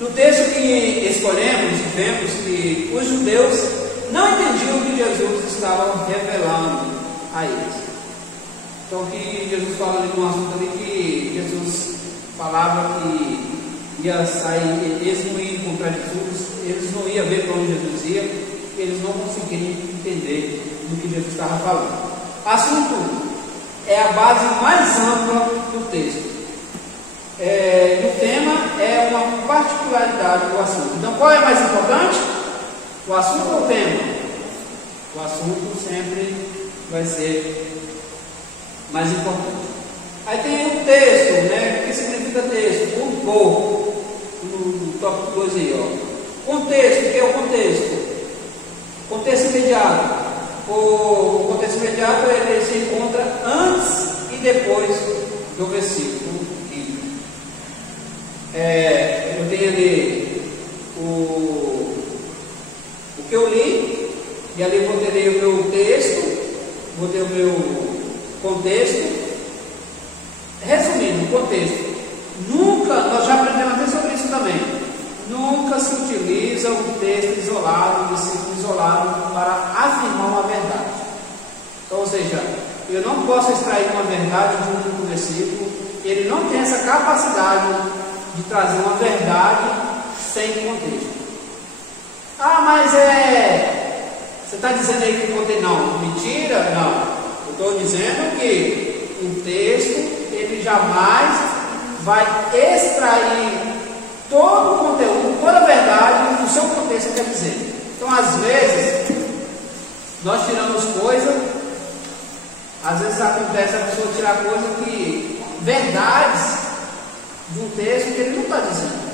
No texto que escolhemos, vemos que os judeus não entendiam o que Jesus estava revelando a eles. Então, que Jesus fala ali num assunto ali que Jesus falava que ia sair, eles não iam encontrar Jesus, eles não iam ver para onde Jesus ia, eles não conseguiriam entender do que Jesus estava falando. Assunto é a base mais ampla do texto. O tema é uma particularidade do assunto. Então, qual é mais importante? O assunto ou o tema? O assunto sempre vai ser mais importante. Aí tem o texto, né? O que significa texto? O corpo, no tópico 2 aí, ó. Contexto, o que é o contexto? Contexto imediato. O contexto imediato ele se encontra antes e depois do versículo. Eu tenho ali o que eu li, e ali vou ter o meu texto, vou ter o meu contexto. Resumindo, o contexto. Nós já aprendemos até sobre isso também. Nunca se utiliza um texto isolado, um versículo isolado, para afirmar uma verdade. Então, ou seja, eu não posso extrair uma verdade junto com o versículo, ele não tem essa capacidade de trazer uma verdade sem contexto. Mas você está dizendo aí que o contexto não, mentira? Não, eu estou dizendo que o texto ele jamais vai extrair todo o conteúdo, toda a quer dizer. Então, às vezes, nós tiramos coisa, às vezes acontece a pessoa tirar coisa que, verdades de um texto que ele não está dizendo.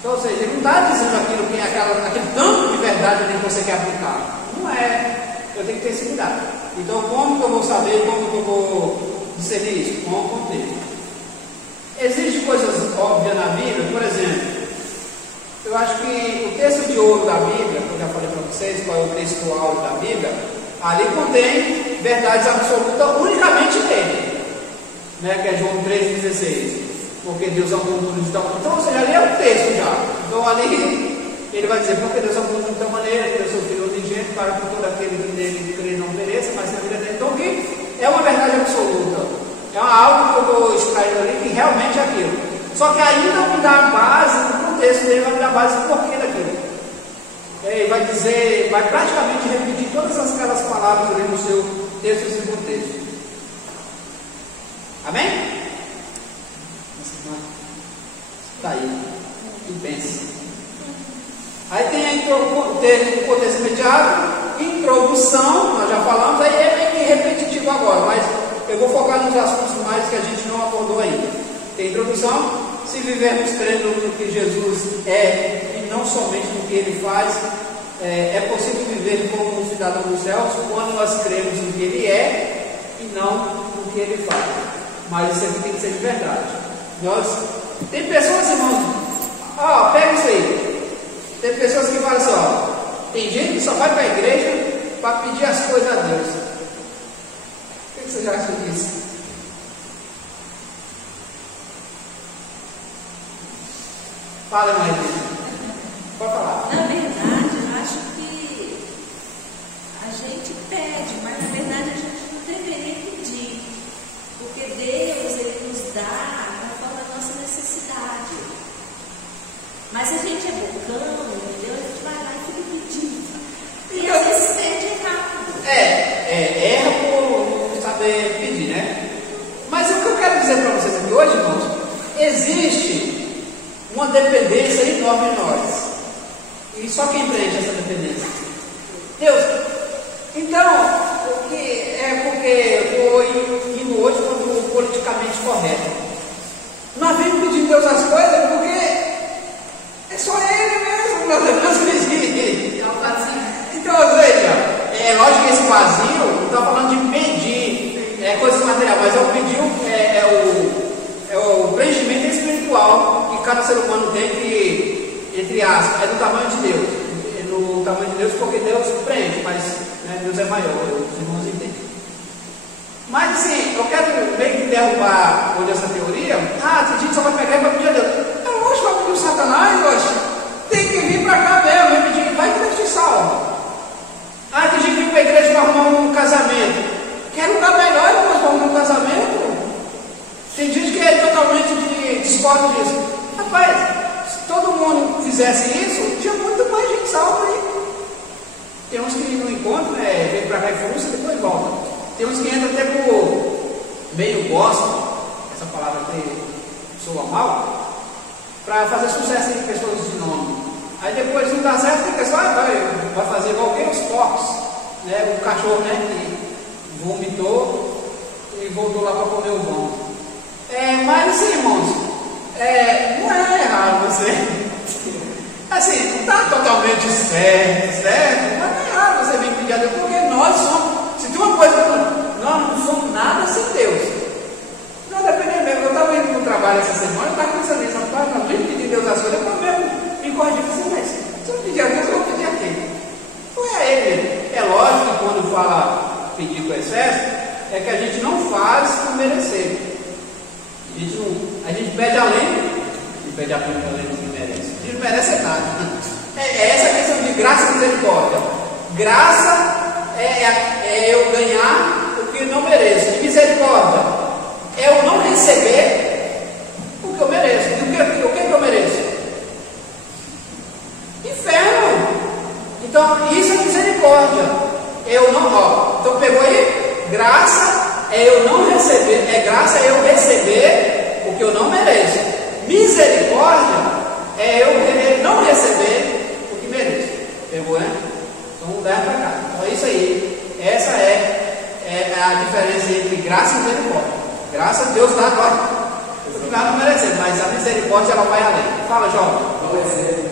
Então, ou seja, ele não está dizendo aquilo que aquele tanto de verdade ali que você quer aplicar. Não é. Eu tenho que ter esse cuidado. Então, como que eu vou saber, como que eu vou discernir isso? Com o contexto. Existem coisas óbvias na Bíblia, por exemplo, eu acho que o texto de ouro da Bíblia, que eu já falei para vocês, qual é o texto áureo da Bíblia, ali contém verdades absolutas unicamente nele, né, que é João 3,16, porque Deus é um mundo de tal maneira. Então, ou seja, ali é o texto já. Então, ali ele vai dizer, porque Deus é um mundo de tal maneira, que Deus é o Filho unigênito, para que todo aquele que nele crê não pereça, mas na vida dele. Então, aqui é uma verdade absoluta. É algo que eu estou extraindo ali que realmente é aquilo. Só que aí não me dá a base, no contexto dele vai me dar a base do porquê daquilo. Ele vai dizer, vai praticamente repetir todas aquelas palavras ali no seu texto e seu contexto. Amém? Está aí. E pensa. Aí tem o contexto imediato, introdução, nós já falamos, aí é meio que repetitivo agora, mas eu vou focar nos assuntos mais que a gente não abordou ainda. Tem introdução, se vivermos crendo no que Jesus é e não somente no que Ele faz, é possível viver como um cidadão dos céus quando nós cremos no que Ele é e não no que Ele faz. Mas isso aqui tem que ser de verdade. Tem pessoas, irmãos, pega isso aí. Tem pessoas que falam assim, tem gente que só vai para a igreja para pedir as coisas a Deus. O que você acha disso? Fala mais disso. Pode falar. Na verdade, eu acho que a gente pede, mas na verdade a gente não deveria pedir. Porque Deus, Ele nos dá conforme a nossa necessidade. Mas se a gente é bocão, entendeu? A gente vai lá e fica pedindo. E às vezes pede rápido. Erra por não saber pedir, né? Mas o que eu quero dizer para vocês aqui hoje, irmãos, existe uma dependência enorme em nós. E só quem preenche essa dependência? Deus. Então, porque eu estou indo hoje para o politicamente correto. Nós vamos pedir Deus as coisas porque é só Ele mesmo, nós devemos pedir. Então, ou seja, é lógico que esse vazio não está falando de pedir coisas materiais, mas o preenchimento espiritual que cada ser humano tem que, entre aspas, é do tamanho de Deus. É no tamanho de Deus porque Deus preenche, mas Deus é maior, os irmãos entendem. Mas assim, eu quero meio que derrubar hoje essa teoria. A gente só vai pegar e vai pedir a Deus. Hoje vai pedir o Satanás, hoje. Tem que vir para cá mesmo, vai pedir, vai que Deus te salva. Tem gente que vem para a igreja para arrumar um casamento. Quer lugar melhor para arrumar um casamento? Tem gente que é totalmente discorda disso. Rapaz, se todo mundo fizesse isso, tinha muito mais gente salva aí. Tem uns que não encontram, vem para cá e frustra e depois volta. Tem uns que entram até por meio gospel, essa palavra aqui soa mal, para fazer sucesso em pessoas de nome. Aí depois não dá certo, fica só, vai fazer igual que os porcos, o cachorro, que vomitou e voltou lá para comer o vômito. Mas assim, irmãos, não é errado você, assim, não está totalmente certo, mas não é errado você vir pedir a Deus, porque nós somos, se tem uma coisa, nós não somos nada sem Deus. Não, dependendo mesmo, eu estava indo para o trabalho essa semana, eu estava pensando nisso, rapaz, não tem que pedir Deus as coisas, eu mesmo me corrigir, mas se eu pedir a Deus, eu vou pedir a quem? Não é Ele. É lógico que quando fala pedir com excesso, é que a gente não faz por merecer. A gente pede além, pede além do que merece. A gente não merece nada. É essa questão de graça e misericórdia. Graça é eu ganhar o que eu não mereço. E misericórdia é eu não receber o que eu mereço. E o que eu mereço? Inferno. Então, isso é misericórdia. Então pegou aí? Graça é eu não receber, graça é eu receber o que eu não mereço. Misericórdia é eu não receber o que a diferença entre graça e misericórdia. Graça Deus dá agora. Nada não merecendo, mas a misericórdia ela vai além. Fala, jovem. Dá um exemplo.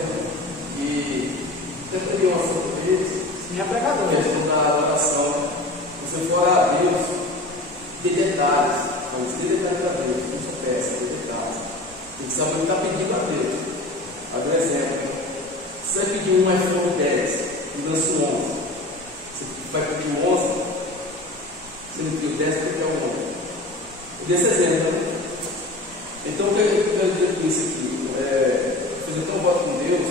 E eu teria uma assunto deles. Sim, é pregador. Questão da oração. Você for a Deus, de detalhes. Vamos ter detalhes a Deus. Não só peça, de detalhes. Tem que saber o que está pedindo a Deus. Vou dar um exemplo. Se você pedir um iPhone 10 e lança um 11, você vai pedir um 11, você não pediu 10, porque é um 11. Eu dei esse exemplo, né? Então, o que eu digo com isso aqui? Fazer tão voto com Deus,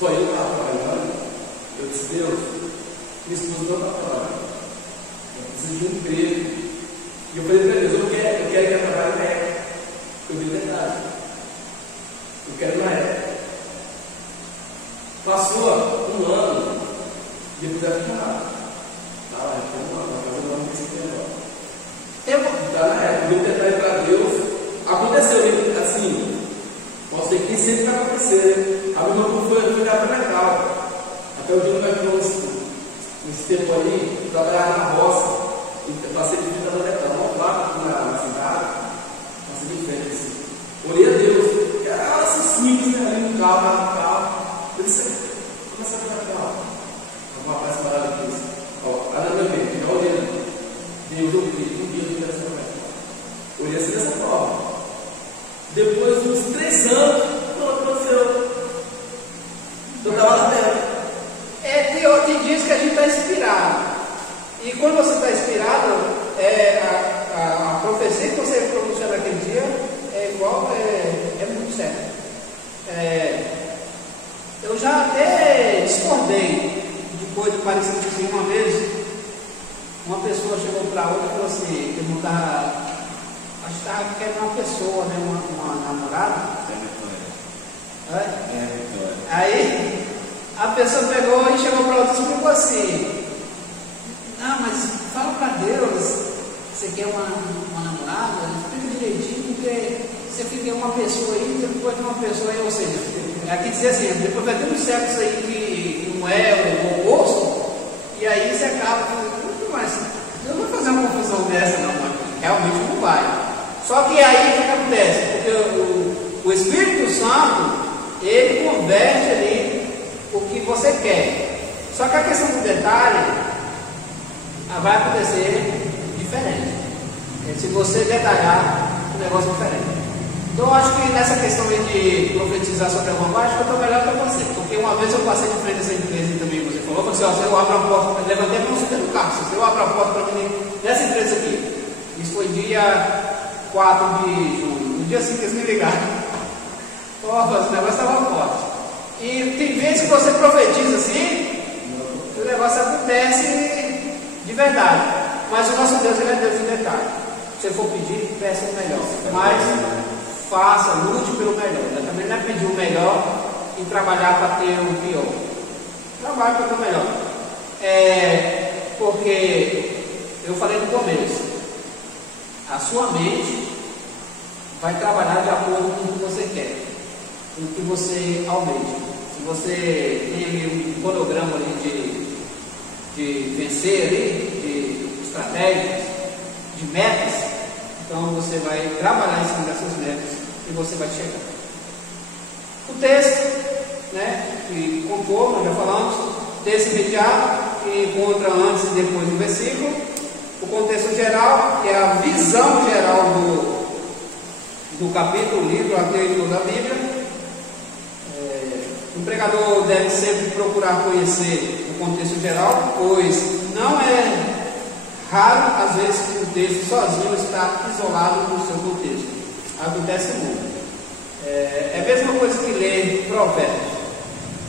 só eu estava trabalhando. Eu disse: Deus, minha esposa não está trabalhando. Eu preciso de um emprego. E eu falei para Deus: eu quero que ela trabalhe na época. Eu vi verdade. Eu quero na época. Passou um ano, depois ela ficou lá. Tá, então, vai fazer um ano que você tem agora. Eu vou dar na época, eu vou tentar para Deus. Aconteceu assim, pode ser que sempre vai acontecer. A mesma coisa foi para Natal. Até o dia que nós nesse tempo aí, trabalhar na roça, e passei de vida na Natal, não lá na cidade, passei de frente assim. Olhei a Deus, era simples, né? Ali no carro, lá no carro. Eu disse: começa a ficar calmo. Uma paz maravilhosa. Ó, lá na minha mente, já olhando. Deus, eu creio, um dia eu quero ser mais. Olhei assim dessa forma. Depois de uns 3 anos, não aconteceu. Eu estava lá dentro. Tem dias que a gente está inspirado. E quando você está inspirado, a profecia que você pronunciou naquele dia é igual, é muito certo. Eu já até discordei de coisa parecida assim. Uma vez, uma pessoa chegou para outra e falou assim: eu não estava. Acho que estava querendo uma pessoa, né? Uma namorada. Aí a pessoa pegou e chegou para outra e explicou assim: não, mas fala para Deus, você quer uma namorada? Explica direitinho, porque você fica uma pessoa aí, depois de uma pessoa aí, ou seja, aqui dizer assim, depois vai ter um sexo aí que não é o oposto, e aí você acaba falando: mas eu não vou fazer uma confusão dessa não, mas realmente não vai. Só que aí o que acontece? Porque o Espírito Santo, ele converte ali o que você quer. Só que a questão do detalhe vai acontecer diferente. Se você detalhar, o negócio é diferente. Então eu acho que nessa questão de profetizar sobre a bomba, acho que eu estou melhor para você. Porque uma vez eu passei de frente a essa empresa e também você falou: assim, ó, se eu abro a porta, levantei a mão no carro, se eu abro a porta para mim nessa empresa aqui. Isso foi dia 4 de julho, no dia 5 eles me ligaram. O negócio estava forte. E tem vezes que você profetiza assim, o negócio acontece de verdade. Mas o nosso Deus, ele é Deus de detalhe. Se você for pedir, peça o melhor. Mas faça, lute pelo melhor. Eu também não é pedir o melhor e trabalhar para ter o pior. Trabalhe para ter o melhor. Porque eu falei no começo, a sua mente vai trabalhar de acordo com o que você quer, com o que você almeja. Se você tem um cronograma ali de vencer ali, de estratégias, de metas, então você vai trabalhar em cima dessas metas e você vai chegar. O texto, né, que compor, nós já falamos, texto imediato, que encontra antes e depois do versículo. O contexto geral, que é a visão geral do capítulo, livro, a leitura da Bíblia. O pregador deve sempre procurar conhecer o contexto geral, pois não é raro, às vezes, que o texto sozinho está isolado no seu contexto. Acontece muito. É a mesma coisa que ler Provérbios.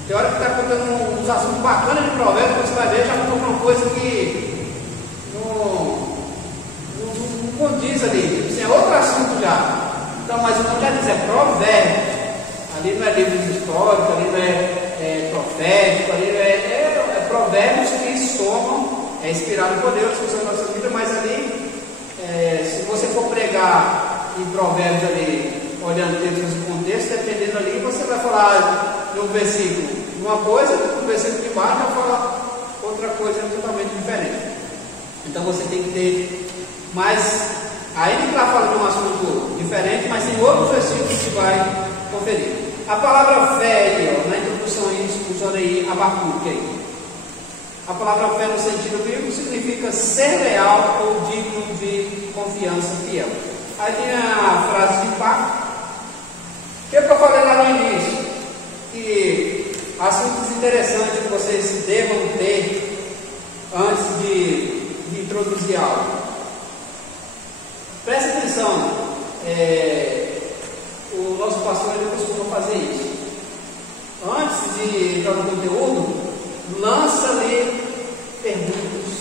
Tem hora que está contando uns assuntos bacanas de Provérbios, quando você vai ver, já contou uma coisa que não condiz ali, isso é outro assunto já. Então, mas o que quer dizer, Provérbios, ali não é livro histórico, ali não é profético, ali é provérbios que somam, é inspirado por Deus, que usa a nossa vida, mas ali, se você for pregar em Provérbios ali, olhando dentro do contexto, dependendo ali, você vai falar no versículo uma coisa, no versículo de baixo vai falar outra coisa totalmente diferente. Então você tem que ter mais, ainda que lá fala de um assunto diferente, mas tem outros versículos que vai conferir. A palavra fé, ó, na introdução usando aí Abacuque aí. A palavra fé no sentido bíblico significa ser leal ou digno de confiança fiel. Aí tem a frase de impacto, que eu falei lá no início, que assuntos interessantes que vocês devam ter antes de introduzir algo. Preste atenção, o nosso pastor ele costuma fazer isso. Antes de entrar no conteúdo, lança ali perguntas.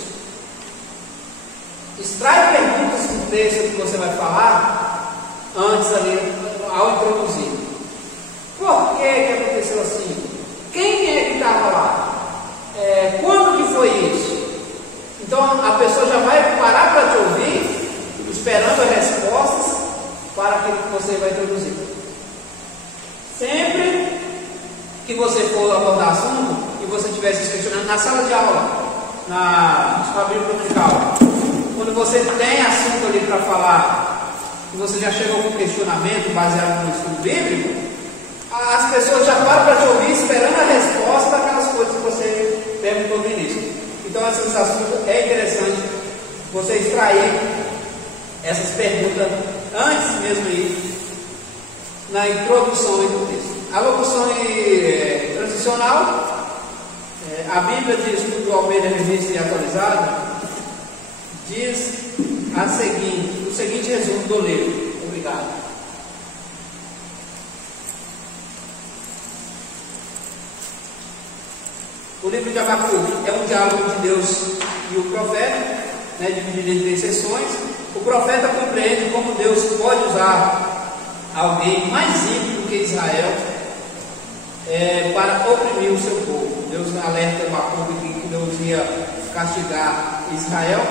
Extrai perguntas do texto que você vai falar antes ali, ao introduzir. Por que aconteceu assim? Quem é que estava lá? Quando que foi isso? Então a pessoa já vai parar para te ouvir, esperando as respostas para aquilo que você vai introduzir. Sempre que você for abordar assunto e você estiver se questionando na sala de aula, na Bíblia dominical, quando você tem assunto ali para falar e você já chegou com um questionamento baseado no estudo bíblico, as pessoas já param para te ouvir esperando a resposta daquelas coisas que você perguntou no início. Então esses assuntos é interessante você extrair essas perguntas antes mesmo aí na introdução do texto. A locução transicional, a Bíblia de Estudo Almeida Revista e Atualizada diz o seguinte resumo do livro. Obrigado. O livro de Abacuque é um diálogo de Deus e o profeta, dividido em 3 sessões. O profeta compreende como Deus pode usar alguém mais ímpio que Israel para oprimir o seu povo. Deus alerta Abacuque que Deus ia castigar Israel,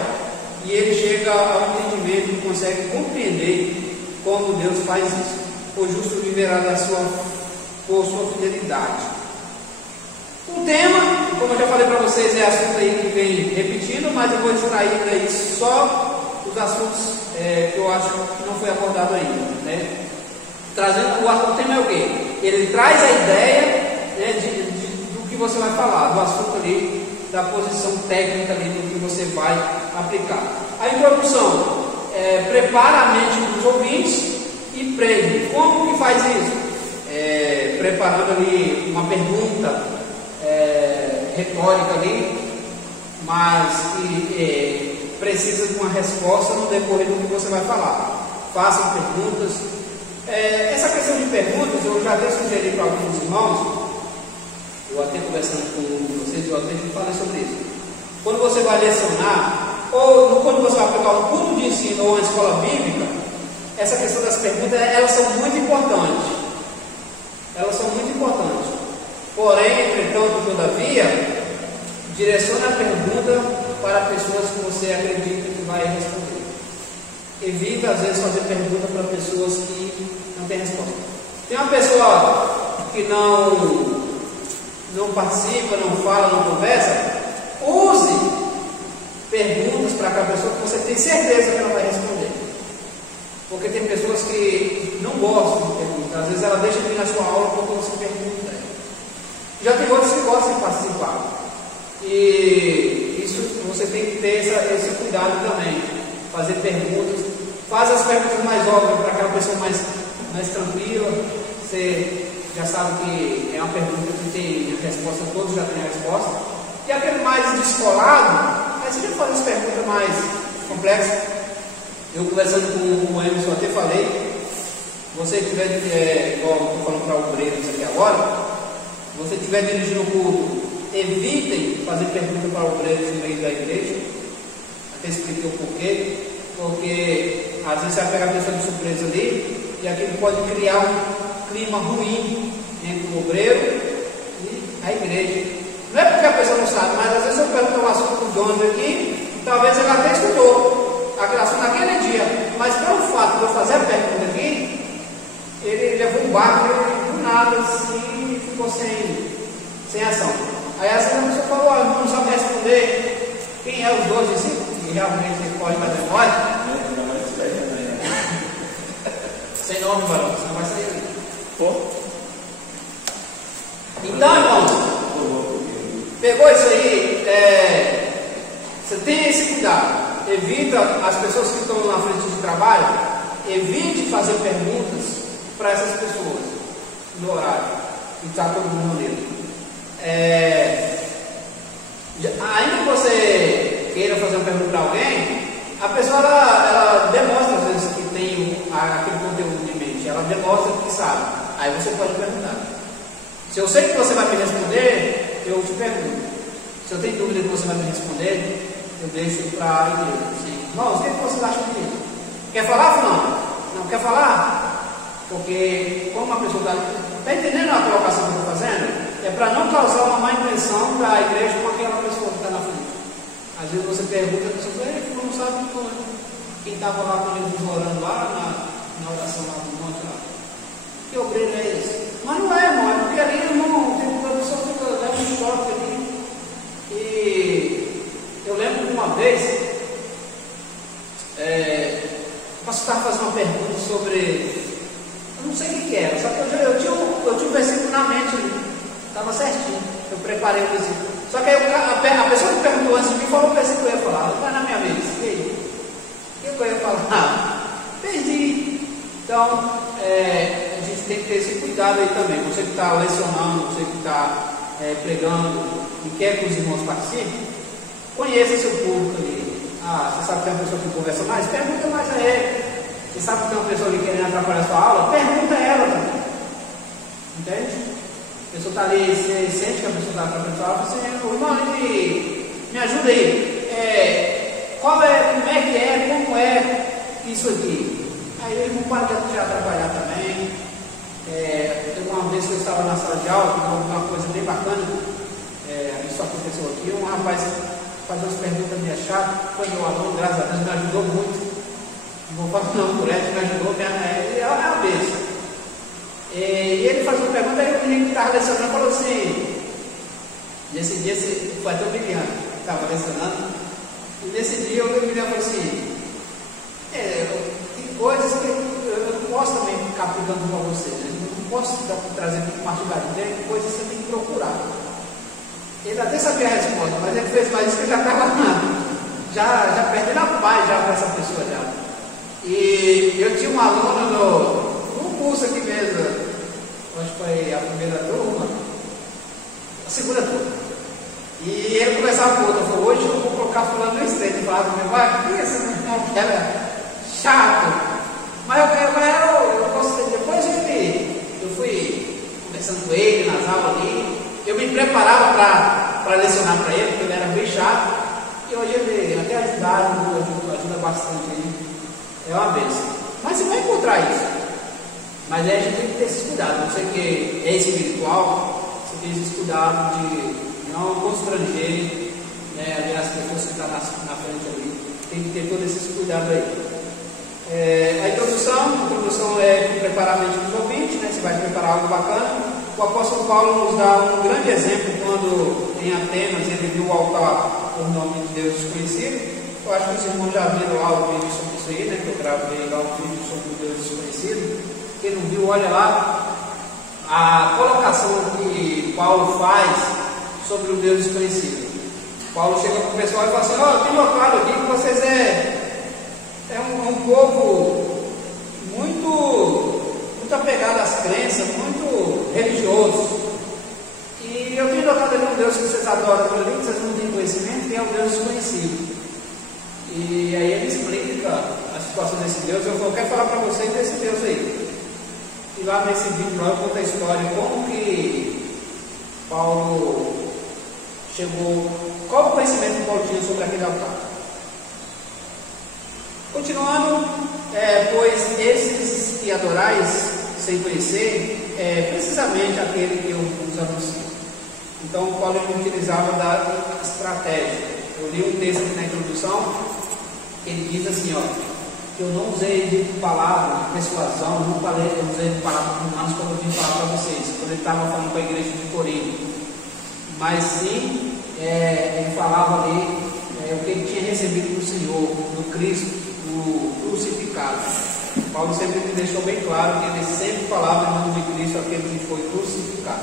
e ele chega ao entendimento e consegue compreender como Deus faz isso. O justo viverá por sua fidelidade. O tema, como eu já falei para vocês, é assunto aí que vem repetindo, mas eu vou extrair daí só os assuntos que eu acho que não foi abordado ainda, Trazendo o tema é o quê? Ele traz a ideia, do que você vai falar, do assunto ali, da posição técnica ali, do que você vai aplicar. A introdução prepara a mente dos ouvintes e prende. Como que faz isso? Preparando ali uma pergunta retórica ali, mas que precisa de uma resposta no decorrer do que você vai falar. Façam perguntas. Essa questão de perguntas, eu já até sugeri para alguns irmãos, eu até conversando com vocês, eu até falei sobre isso. Quando você vai lecionar, ou quando você vai aplicar um culto de ensino ou uma escola bíblica, essa questão das perguntas, elas são muito importantes. Elas são muito importantes. Porém, entretanto, todavia, direcione a pergunta para pessoas que você acredita que vai responder. Evita, às vezes, fazer pergunta para pessoas que não têm resposta. Tem uma pessoa que não participa, não fala, não conversa, use perguntas para aquela pessoa que você tem certeza que ela vai responder. Porque tem pessoas que não gostam de perguntar. Às vezes ela deixa de vir na sua aula porque você pergunta. Já tem outros que gostam de participar. E isso você tem que ter esse cuidado também. Fazer perguntas. Faz as perguntas mais óbvias para aquela pessoa mais tranquila. Você já sabe que é uma pergunta que tem a resposta, todos já têm a resposta. E aquele mais descolado, aí você já faz as perguntas mais complexas. Eu conversando com o Emerson até falei, você que estiver, igual eu estou falando para o obreiros aqui agora, você estiver dirigindo o culto, evitem fazer pergunta para obreiros no meio da igreja. Até expliquei o porquê, porque às vezes você vai pegar a pessoa de surpresa ali, e aquilo pode criar um clima ruim entre o obreiro e a igreja. Não é porque a pessoa não sabe, mas às vezes eu pergunto um assunto para o dono aqui, talvez ele até escutou aquele assunto naquele dia, mas pelo fato de eu fazer a pergunta aqui, ele levou um barco do nada assim e ficou sem ação. Aí assim a pessoa falou, não sabe responder quem é os 12 discípulos, que realmente pode fazer pode. Sem nome, varão, senão vai sair ali. Então, irmãos, pegou isso aí, você tem esse cuidado. Evita as pessoas que estão na frente de trabalho, evite fazer perguntas para essas pessoas no horário que está todo mundo nele. Ainda que você queira fazer uma pergunta para alguém, a pessoa ela demonstra às vezes que tem aquele conteúdo em mente, ela demonstra que sabe. Aí você pode perguntar. Se eu sei que você vai me responder, eu te pergunto. Se eu tenho dúvida que você vai me responder, eu deixo para a igreja. Irmãos, o que vocês acham disso? Quer falar, Fulano? Não quer falar? Porque, como a pessoa está entendendo a colocação que eu estou fazendo, é para não causar uma má impressão da igreja com aquela pessoa que está na frente. Às vezes você pergunta, a pessoa fala, não sabe quem estava lá com Jesus orando lá na oração lá do monte lá. Que obreiro é esse? Mas não é, irmão, é porque ali, irmão, tem uma pessoa que leva um choque ali. E eu lembro de uma vez, o pastor estava fazendo uma pergunta sobre, eu não sei o que era, só que eu tinha um versículo na mente ali, estava certinho, eu preparei o versículo. Só que aí a pessoa que perguntou antes de mim falou o versículo que eu ia falar, não vai na minha vez, o que eu ia falar? Perdi. Então, a gente tem que ter esse cuidado aí também. Você que está lecionando, você que está pregando e quer que os irmãos participem, conheça seu público ali. Você sabe que tem uma pessoa que conversa mais? Pergunta mais a ele. Você sabe que tem uma pessoa ali querendo atrapalhar a sua aula? Pergunta a ela também. Entende? A pessoa está ali, você sente que a pessoa está atrapalhando a sua aula, você, irmão, me ajuda aí. Como é isso aqui? Aí ele não pode te atrapalhar também. Teve uma vez que eu estava na sala de aula, uma coisa bem bacana, isso aconteceu aqui, um rapaz fazia umas perguntas meio chatas, foi meu aluno, graças a Deus, me ajudou muito. Não vou falar não por ele, me ajudou, ele é a bênção. E ele faz uma pergunta, aí o menino que estava lecionando falou assim, nesse dia foi até o Miliano que estava lecionando, e nesse dia o Miliano falou assim, tem coisas que eu não posso também ficar pegando para você, né? Eu não posso trazer partilhar, tem coisas que você tem que procurar. Ele até sabia a resposta, mas ele fez mais isso que ele já estava já perdendo a paz já com essa pessoa já. E eu tinha um aluno no curso aqui mesmo, acho que foi a primeira turma, a segunda turma. E ele começava com outra, falou, hoje eu vou colocar fulano no estreito. Ele falava, vai, que esse irmão que era chato. Mas eu gostei. Depois eu fui conversando com ele nas aulas ali. Eu me preparava para lecionar para ele, porque ele era bem chato. E hoje ele até ajuda bastante ele. É uma bênção. Mas você vai encontrar isso. Mas aí a gente tem que ter esse cuidado. Você que é espiritual, você tem esse cuidado de não constranger as pessoas que estão na frente ali. Tem que ter todo esse cuidado aí. A introdução é preparar a mente dos ouvintes, né? Você vai preparar algo bacana. O apóstolo Paulo nos dá um grande exemplo quando em Atenas ele viu o altar por nome de Deus desconhecido. Eu acho que os irmãos já viram lá o vídeo sobre isso aí, né? Que eu gravei lá o vídeo sobre o Deus desconhecido. Quem não viu, olha lá a colocação que Paulo faz sobre o Deus desconhecido. Paulo chega para o pessoal e fala assim, eu tenho notado aqui que vocês é um povo muito apegado às crenças, muito religioso. E eu tenho notado ali um Deus que vocês adoram por ali, que vocês não têm conhecimento, que é o Deus desconhecido. E aí ele explica a situação desse Deus. Eu quero falar para vocês desse Deus aí. E lá nesse vídeo eu conto a história, como que Paulo chegou, qual o conhecimento que Paulo tinha sobre aquele altar. Continuando, pois esses que adorais sem conhecer, precisamente aquele que eu vos anuncio. Então Paulo utilizava da estratégia. Eu li um texto aqui na introdução, que ele diz assim, que eu não usei de palavra de persuasão, eu usei de palavras humanas como eu vim falar para vocês, quando ele estava falando com a igreja de Corinto. Mas sim, ele falava ali o que ele tinha recebido do Senhor. Senhor, do Cristo, do crucificado. Paulo sempre deixou bem claro que ele sempre falava em nome de Cristo, aquele que foi crucificado.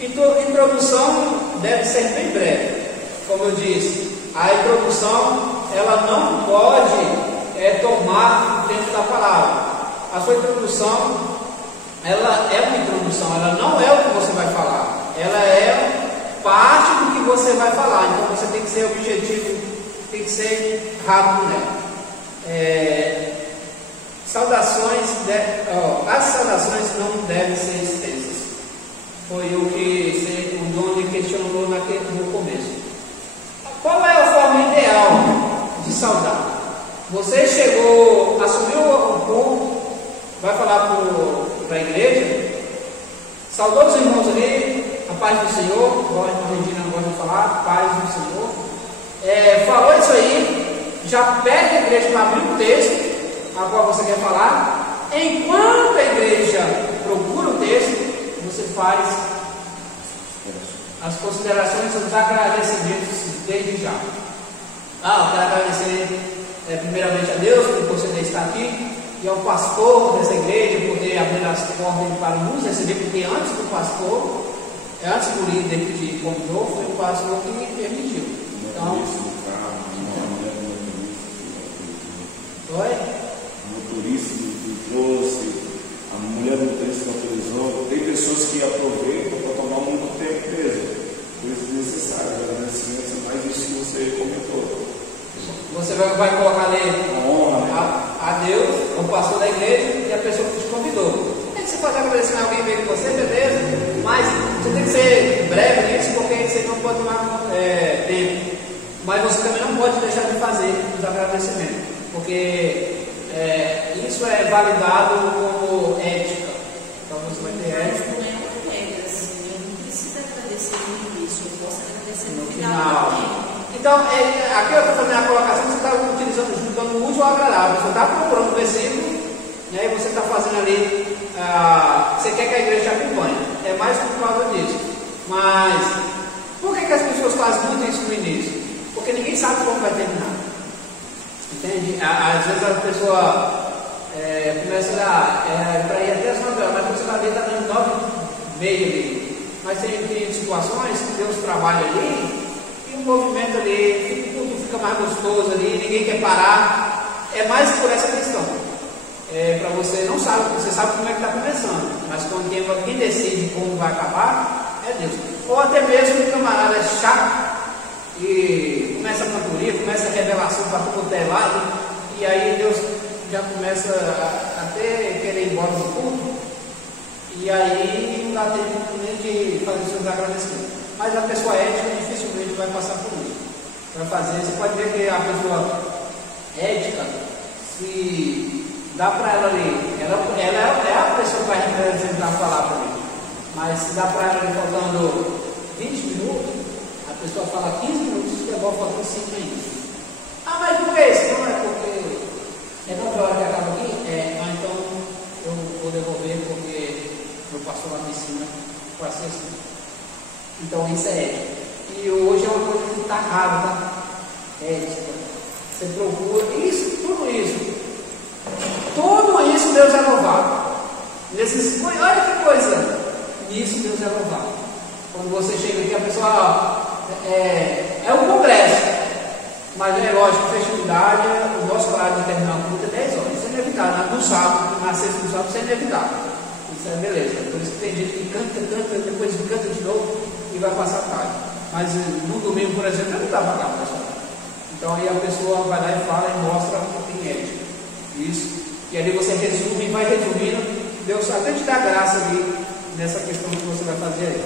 Então, a introdução deve ser bem breve. Como eu disse, a introdução ela não pode tomar o tempo da palavra. A sua introdução, ela é uma introdução, ela não é o que você vai falar, ela é parte do que você vai falar. Então você tem que ser objetivo, tem que ser rápido nela. As saudações não devem ser extensas. Foi o que o Johnny questionou no começo. Qual é a forma ideal de saudar? Você chegou, assumiu o culto, vai falar para a igreja, saudou os irmãos ali, a paz do Senhor, igual a Regina gosta de falar, paz do Senhor. Falou isso aí, já pede a igreja para abrir o texto a qual você quer falar. Enquanto a igreja procura o texto, você faz as considerações, os agradecimentos desde já. Eu quero agradecer primeiramente a Deus por você estar aqui, e ao pastor dessa igreja poder abrir as portas para nos receber, porque antes do pastor, antes do líder que convidou, foi o pastor que permitiu. Então, motorista que trouxe, a mulher do motorista que autorizou. Tem pessoas que aproveitam para tomar muito tempo mesmo, coisas necessárias, agradecimentos, mais isso que você comentou. Você vai colocar ali a Deus, o pastor da igreja e a pessoa que te convidou. Tem que você pode agradecer a alguém veio com você, beleza? Mas você tem que ser breve nisso, porque você não pode tomar tempo. Mas você também não pode deixar de fazer os agradecimentos, porque isso é validado como ética. Então você vai ter ética. Não é uma regra, assim, eu não preciso agradecer no início, eu posso agradecer no final. também. Então, aqui eu estou fazendo a colocação, você está juntando o útil ao agradável. Você está procurando o versículo, e você está fazendo ali, você quer que a igreja te acompanhe. É mais por causa disso. Mas, por que as pessoas fazem muito isso no início? Porque ninguém sabe como vai terminar. Entende? Às vezes a pessoa começa para ir até as 9 horas, mas você vai ver, está dando 9h30 ali. Mas tem situações que Deus trabalha ali, e o movimento ali, tudo fica mais gostoso ali, ninguém quer parar. É mais por essa questão. Para você não sabe, você sabe como é que está começando, mas quem decide como vai acabar é Deus. Ou até mesmo o camarada é chato e começa a cantoria, começa a revelação para todo é lado, e aí Deus já começa a até querer ir embora do culto, e aí não dá tempo nem de fazer seus agradecimentos. Mas a pessoa ética dificilmente vai passar por isso. Vai fazer, você pode ver que a pessoa ética, se dá para ela ali, ela é a pessoa que vai representar a palavra ali, mas se dá para ela ali faltando 20 minutos, a pessoa fala 15 minutos, que é bom faltando 5 minutos. Mas por que isso? Não é porque é 9 horas que acaba aqui? Então eu vou devolver porque meu pastor lá me ensina para ser assim. Então isso é ética. E hoje é uma coisa que está raro, tá? Ética. Você procura isso, tudo isso Deus é louvado. Olha que coisa, nisso Deus é louvado. Quando você chega aqui, a pessoa é um congresso, mas é lógico, festividade, o nosso horário de terminar o culto é 10 horas. Isso é inevitável. No sábado, na sexta do sábado, isso é inevitável. Isso é beleza. Por isso que tem gente que canta, depois canta de novo e vai passar tarde. Mas no domingo, por exemplo, não dá para cá, pessoal. Então aí a pessoa vai lá e fala e mostra um pouquinho ética. Isso. E ali você resume e vai resumindo. Deus até te dá graça ali nessa questão que você vai fazer aí.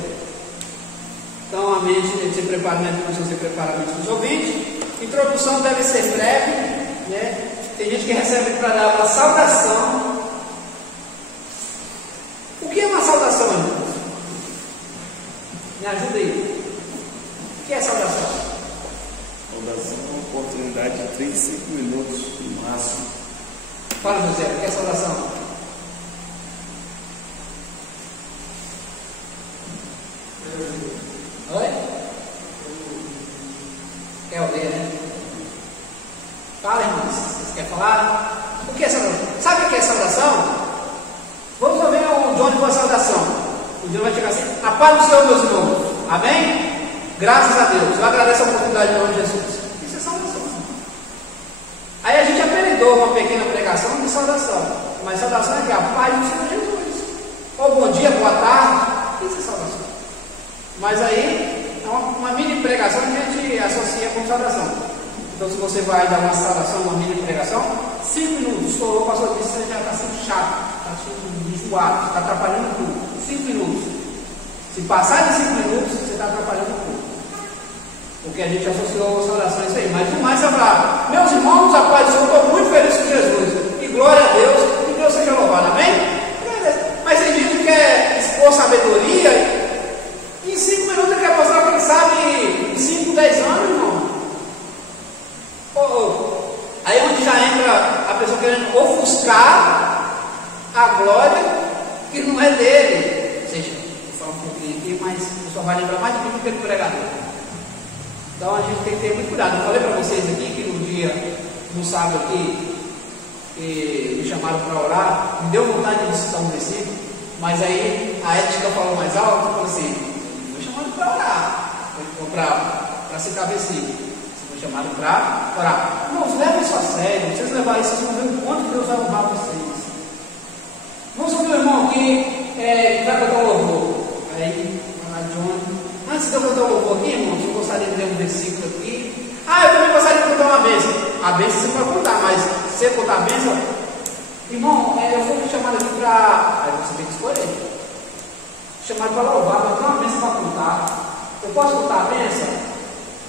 Então a mente tem que ser preparamento para você preparar a mente dos ouvintes. Introdução deve ser breve, né? Tem gente que recebe para dar uma saudação. O que é uma saudação, irmãos? Me ajuda aí. O que é saudação? Saudação é uma oportunidade de 35 minutos no máximo. Fala, José, o que é saudação? Oi? Quer ouvir, né? quer falar? O que é saudação? Sabe o que é saudação? Vamos ouvir o Johnny com a saudação. O Johnny vai chegar assim: a paz do Senhor, meus irmãos. Amém? Graças a Deus. Eu agradeço a oportunidade em nome de Jesus. Isso é saudação. Aí a gente apelidou uma pequena pregação de saudação. Mas saudação é que a paz do Senhor Jesus. Ou bom dia, boa tarde. Isso é saudação. Mas aí é uma mini pregação que a gente associa com saudação. Então, se você vai dar uma saudação, uma mini pregação, 5 minutos, estourou, o pastor disse, você já está sendo chato, está sendo enjoado, está atrapalhando tudo. 5 minutos. Se passar de 5 minutos, você está atrapalhando tudo. Porque a gente associou a saudação a isso aí. Mas no mais, você vai falar: meus irmãos, a paz do Senhor, estou muito feliz com Jesus. E glória a Deus, e Deus seja louvado. Amém? Mas tem gente que quer expor sabedoria. Em 5 minutos ele quer mostrar que ele sabe em 5, 10 anos, irmão. Aí é onde já entra a pessoa querendo ofuscar a glória que não é dele. Ou seja, vou falar um pouquinho aqui, mas o pessoal vai lembrar mais de mim do que do pregador. Então a gente tem que ter muito cuidado. Eu falei para vocês aqui que no dia, no sábado aqui, que me chamaram para orar, me deu vontade de citar um versículo, mas aí a ética falou mais alto, eu falei assim: me chamaram para orar, ou para citar versículo. Foi chamado para orar. Irmãos, leva isso a sério. Vocês levarem isso, vocês vão ver o quanto Deus vai honrar vocês. Vamos ouvir o irmão aqui que vai cantar um louvor. Aí, Johnny. Antes de eu cantar um louvor aqui, irmãos, eu gostaria de ler um versículo aqui. Eu também gostaria de contar uma bênção. A bênção você pode contar, mas se você contar a bênção, irmão, eu fui chamado aqui para. Aí você tem que escolher. Chamado para louvar, mas tem uma bênção para contar. Eu posso contar a bênção?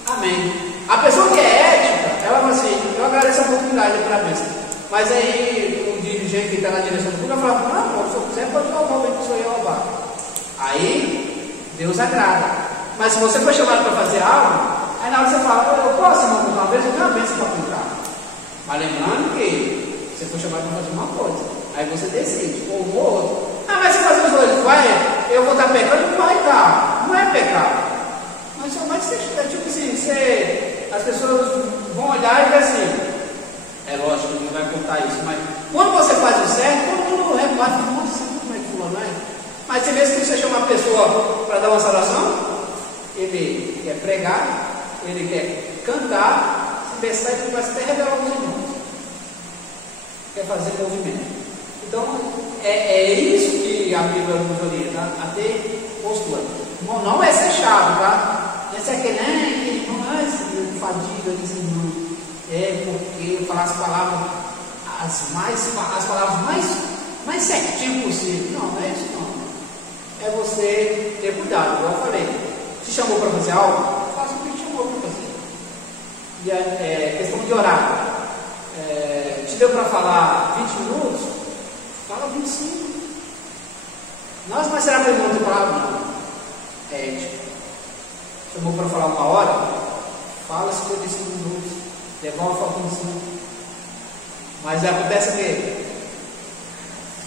Amém. A pessoa que é ética, ela fala assim: eu agradeço a oportunidade para a bênção. Mas aí o dirigente que está na direção do público vai falar: não, se eu quiser, pode louvar o bem que o senhor ia louvar. Aí Deus agrada. Mas se você for chamado para fazer algo, aí na hora você fala: eu posso, irmão, contar uma vez, eu tenho uma bênção para contar. Mas lembrando que você foi chamado para fazer uma coisa, aí você decide, ou um ou outro. Mas se fazer os dois, eu vou estar pecando? Não vai estar. Não é pecado. Mas é tipo assim, as pessoas vão olhar e ver assim. É lógico que não vai contar isso, mas quando você faz o certo, todo mundo reparte: nossa, como é que fulano é? Mas você vê que você chama uma pessoa para dar uma saudação, ele quer pregar, ele quer cantar, se pensar, ele vai até revelar os irmãos. Quer fazer movimento. Então, é isso que a Bíblia nos orienta, a ter postura. Não é ser chato, tá? Esse é aquele não é esse fadiga desse irmão. É porque falar as palavras mais certinho possível. Não é isso não. É você ter cuidado, igual eu falei. Te chamou para fazer algo, faça o que te chamou para fazer. E questão de horário. Te deu para falar 20 minutos, fala 25. Nossa, mas será que ele não tem palavra? Não. É ético. Chamou para falar 1 hora, fala 55 minutos, devolve faltando 5. Mas acontece que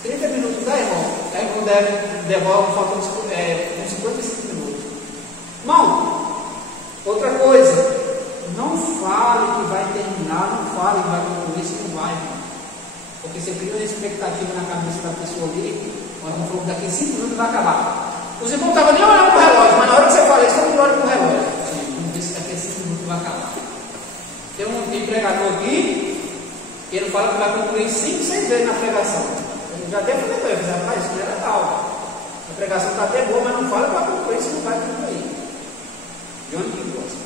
30 minutos dá, irmão. Aí quando devolve faltando 55 minutos. Irmão, outra coisa, não fale que vai terminar, não fale que vai concluir, isso não vai, irmão. Porque você cria uma expectativa na cabeça da pessoa ali, nós vamos falar que daqui a 5 minutos vai acabar. Os irmãos não estavam nem olhando para o relógio, mas na hora que você fala isso, todo mundo olha para o relógio. Vamos ver se daqui a 5 minutos vai acabar. Tem um pregador aqui, que ele fala que vai concluir 5, 6 vezes na pregação. Ele já até falou para ele: rapaz, isso não é legal. A pregação está até boa, mas não fala que vai concluir, isso não vai concluir. De onde que gosta?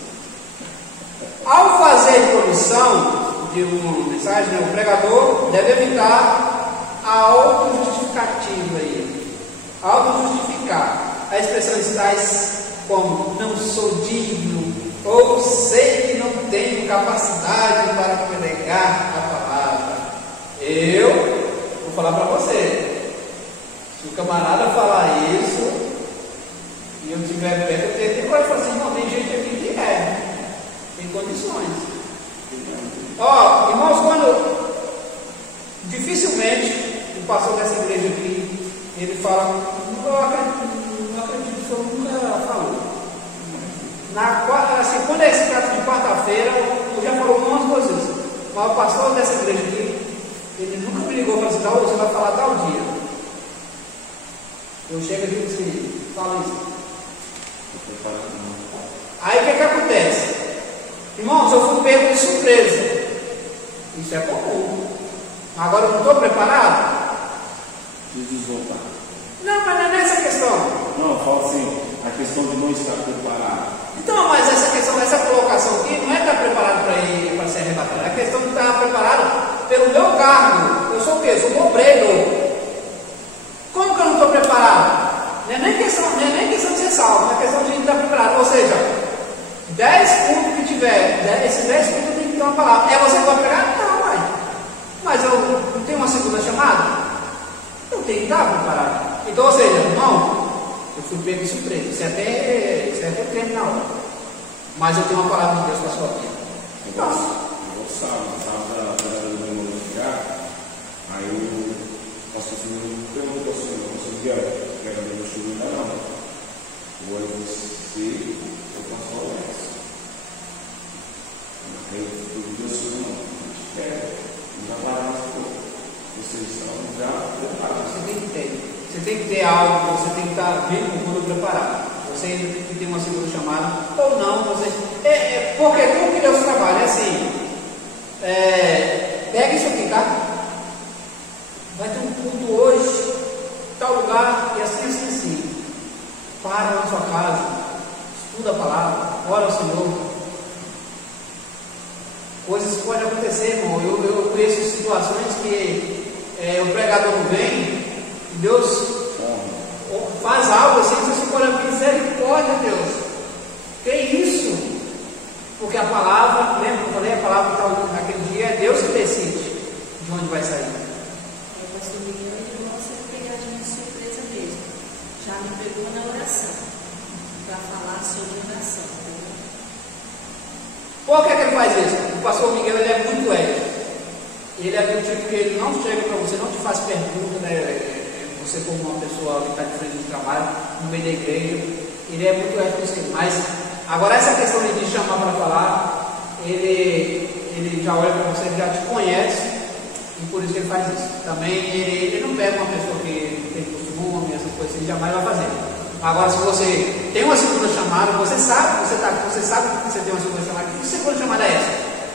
Ao fazer introdução de uma mensagem, o pregador deve evitar a autojustificativa aí. Autojustificar. A expressão tais como não sou digno, ou sei que não tenho capacidade para pregar a palavra. Eu vou falar para você: se o camarada falar isso e eu estiver perto, eu tenho que falar assim: não, tem gente aqui que tem condições. Irmãos, quando dificilmente o pastor dessa igreja aqui, ele fala: não acredito, o senhor nunca falou. Quando é esse prato de quarta-feira, eu já falou umas coisas. Mas o pastor dessa igreja aqui, ele nunca me ligou e falou assim: "Não, você vai falar tal dia." Eu chego aqui e digo assim: "Fala isso." Aí o que acontece? Irmãos, eu fui pego de surpresa. Isso é comum. Agora eu não estou preparado? Desvoltar. Não, mas não é essa questão. Não, eu falo assim, a questão de não estar preparado. Então, mas essa questão, essa colocação aqui não é estar preparado para ir para ser arrebatado. É a questão de estar preparado pelo meu cargo. Eu sou o quê? Eu sou um obreiro. Como que eu não estou preparado? Não é nem questão de ser salvo, é questão de estar preparado. Ou seja, 10 cultos que tiver, esses 10 cultos eu tenho que ter uma palavra. É você que vai pregar? Não, vai. Mas eu não tenho uma segunda chamada? Eu tenho que estar preparado. Então, ou seja, irmão, eu fui pego de surpresa. Isso é até treino na hora. Mas eu tenho uma palavra de Deus para a sua vida. Então, eu sábado da meu lugar, aí o pastor perguntou assim: "Pastor Miguel, quero ver o show ainda não. Hoje você, eu passo o Alex." Aí eu digo assim: "Não, já vai mais um pouco. Vocês estão já preparados." você tem que ter algo, você tem que estar vivo quando preparado. Você ainda tem que ter uma segunda chamada, ou não, porque como que Deus trabalha? É assim, pega isso aqui, tá? Vai ter um culto hoje, tal lugar, e assim. Para na sua casa, estuda a palavra, ora ao Senhor. Coisas podem acontecer, irmão. Eu conheço situações que o pregador não vem, e Deus faz algo assim, você pode abrir misericórdia, Deus. Que isso? Porque a palavra, lembra que eu falei, a palavra que está naquele dia é Deus que decide de onde vai sair. O pastor Miguel ele gosta de pegar de uma surpresa mesmo. Já me pegou na oração para falar sobre oração. Entendeu? Por que ele faz isso? O pastor Miguel ele é muito ético. Ele é do tipo que ele não chega para você, não te faz pergunta, né? Você como uma pessoa que está de frente de trabalho, no meio da igreja, ele é muito ético. Mas agora essa questão de chamar para falar, ele já olha para você, ele já te conhece, e por isso que ele faz isso. Também ele não pega uma pessoa que tem costume, essas coisas, ele jamais vai fazer. Agora, se você tem uma segunda chamada, você sabe que você tem uma segunda chamada. Que segunda chamada é essa?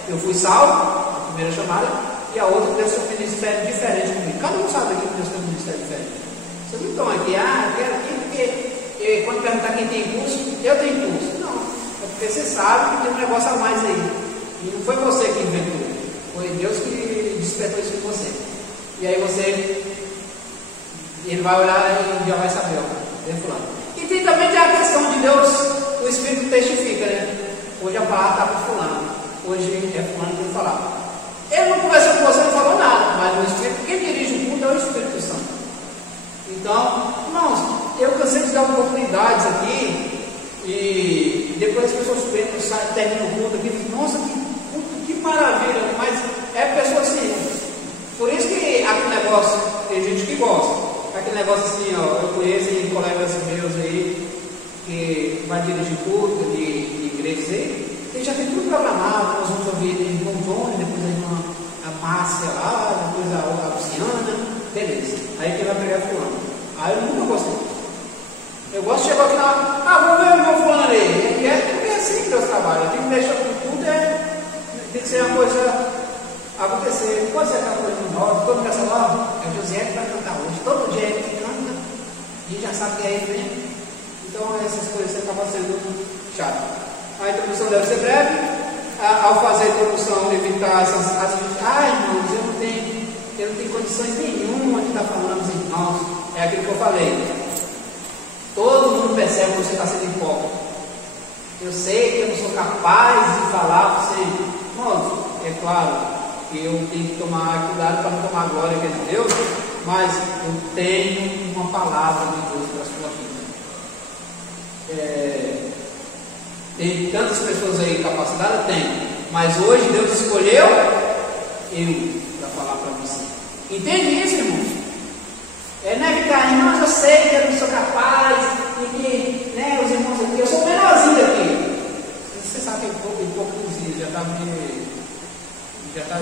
Eu fui salvo, a primeira chamada, e a outra Deus tem um ministério diferente comigo. Cada um sabe aqui que Deus tem um ministério diferente. Vocês não estão aqui, eu quero aqui porque quando perguntar quem tem curso, eu tenho curso. Não, é porque você sabe que tem um negócio a mais aí. E não foi você que inventou, foi Deus que despertou isso em você. E aí ele vai olhar e já vai saber, ó, fulano. E tem também a questão de Deus, o Espírito testifica, né? Hoje a palavra está para fulano, hoje é fulano que tem que falar. Ele não conversou com você, não falou nada, mas o Espírito, quem dirige o culto é o Espírito Santo. Então, irmãos, eu cansei de dar oportunidades aqui, e depois as pessoas terminam o culto aqui e dizem: "Nossa, que maravilha", mas é pessoa simples. Por isso que aquele negócio, tem gente que gosta, aquele negócio assim, ó, eu conheço colegas meus aí, que vai dirigir culto de igrejas aí, ele já tem tudo programado. Nós vamos ouvir o irmão Johnny, depois a irmã Márcia lá, depois a Luciana, beleza. Aí quem vai pregar fulano. Aí eu nunca gostei. Eu gosto de chegar aqui na, vamos ver o irmão fulano ali. É assim que Deus trabalha. Tem que deixar tudo, tem que ser uma coisa acontecer. Não pode ser aquela coisa nova, todo mundo quer falar, é o José que vai cantar hoje. Todo dia ele que canta, e já sabe que é ele mesmo. Então essas coisas acabam sendo chato. A introdução deve ser breve. Ao fazer a introdução, evitar essas. Irmãos, eu não tenho condições nenhuma de estar falando dos irmãos. É aquilo que eu falei. Todo mundo percebe que você está sendo hipócrita. Eu sei que eu não sou capaz de falar para você. Irmãos, é claro que eu tenho que tomar cuidado para não tomar a glória que é de Deus, mas eu tenho uma palavra de Deus para a sua vida. Tem tantas pessoas aí capacitadas? Tem. Mas hoje Deus escolheu eu para falar para você. Entende isso, irmãos? Não é ficar, irmãos, eu sei que eu não sou capaz, e que, né, os irmãos aqui, eu sou o menorzinho aqui. Você sabe que é hipocrisia, já está me Já está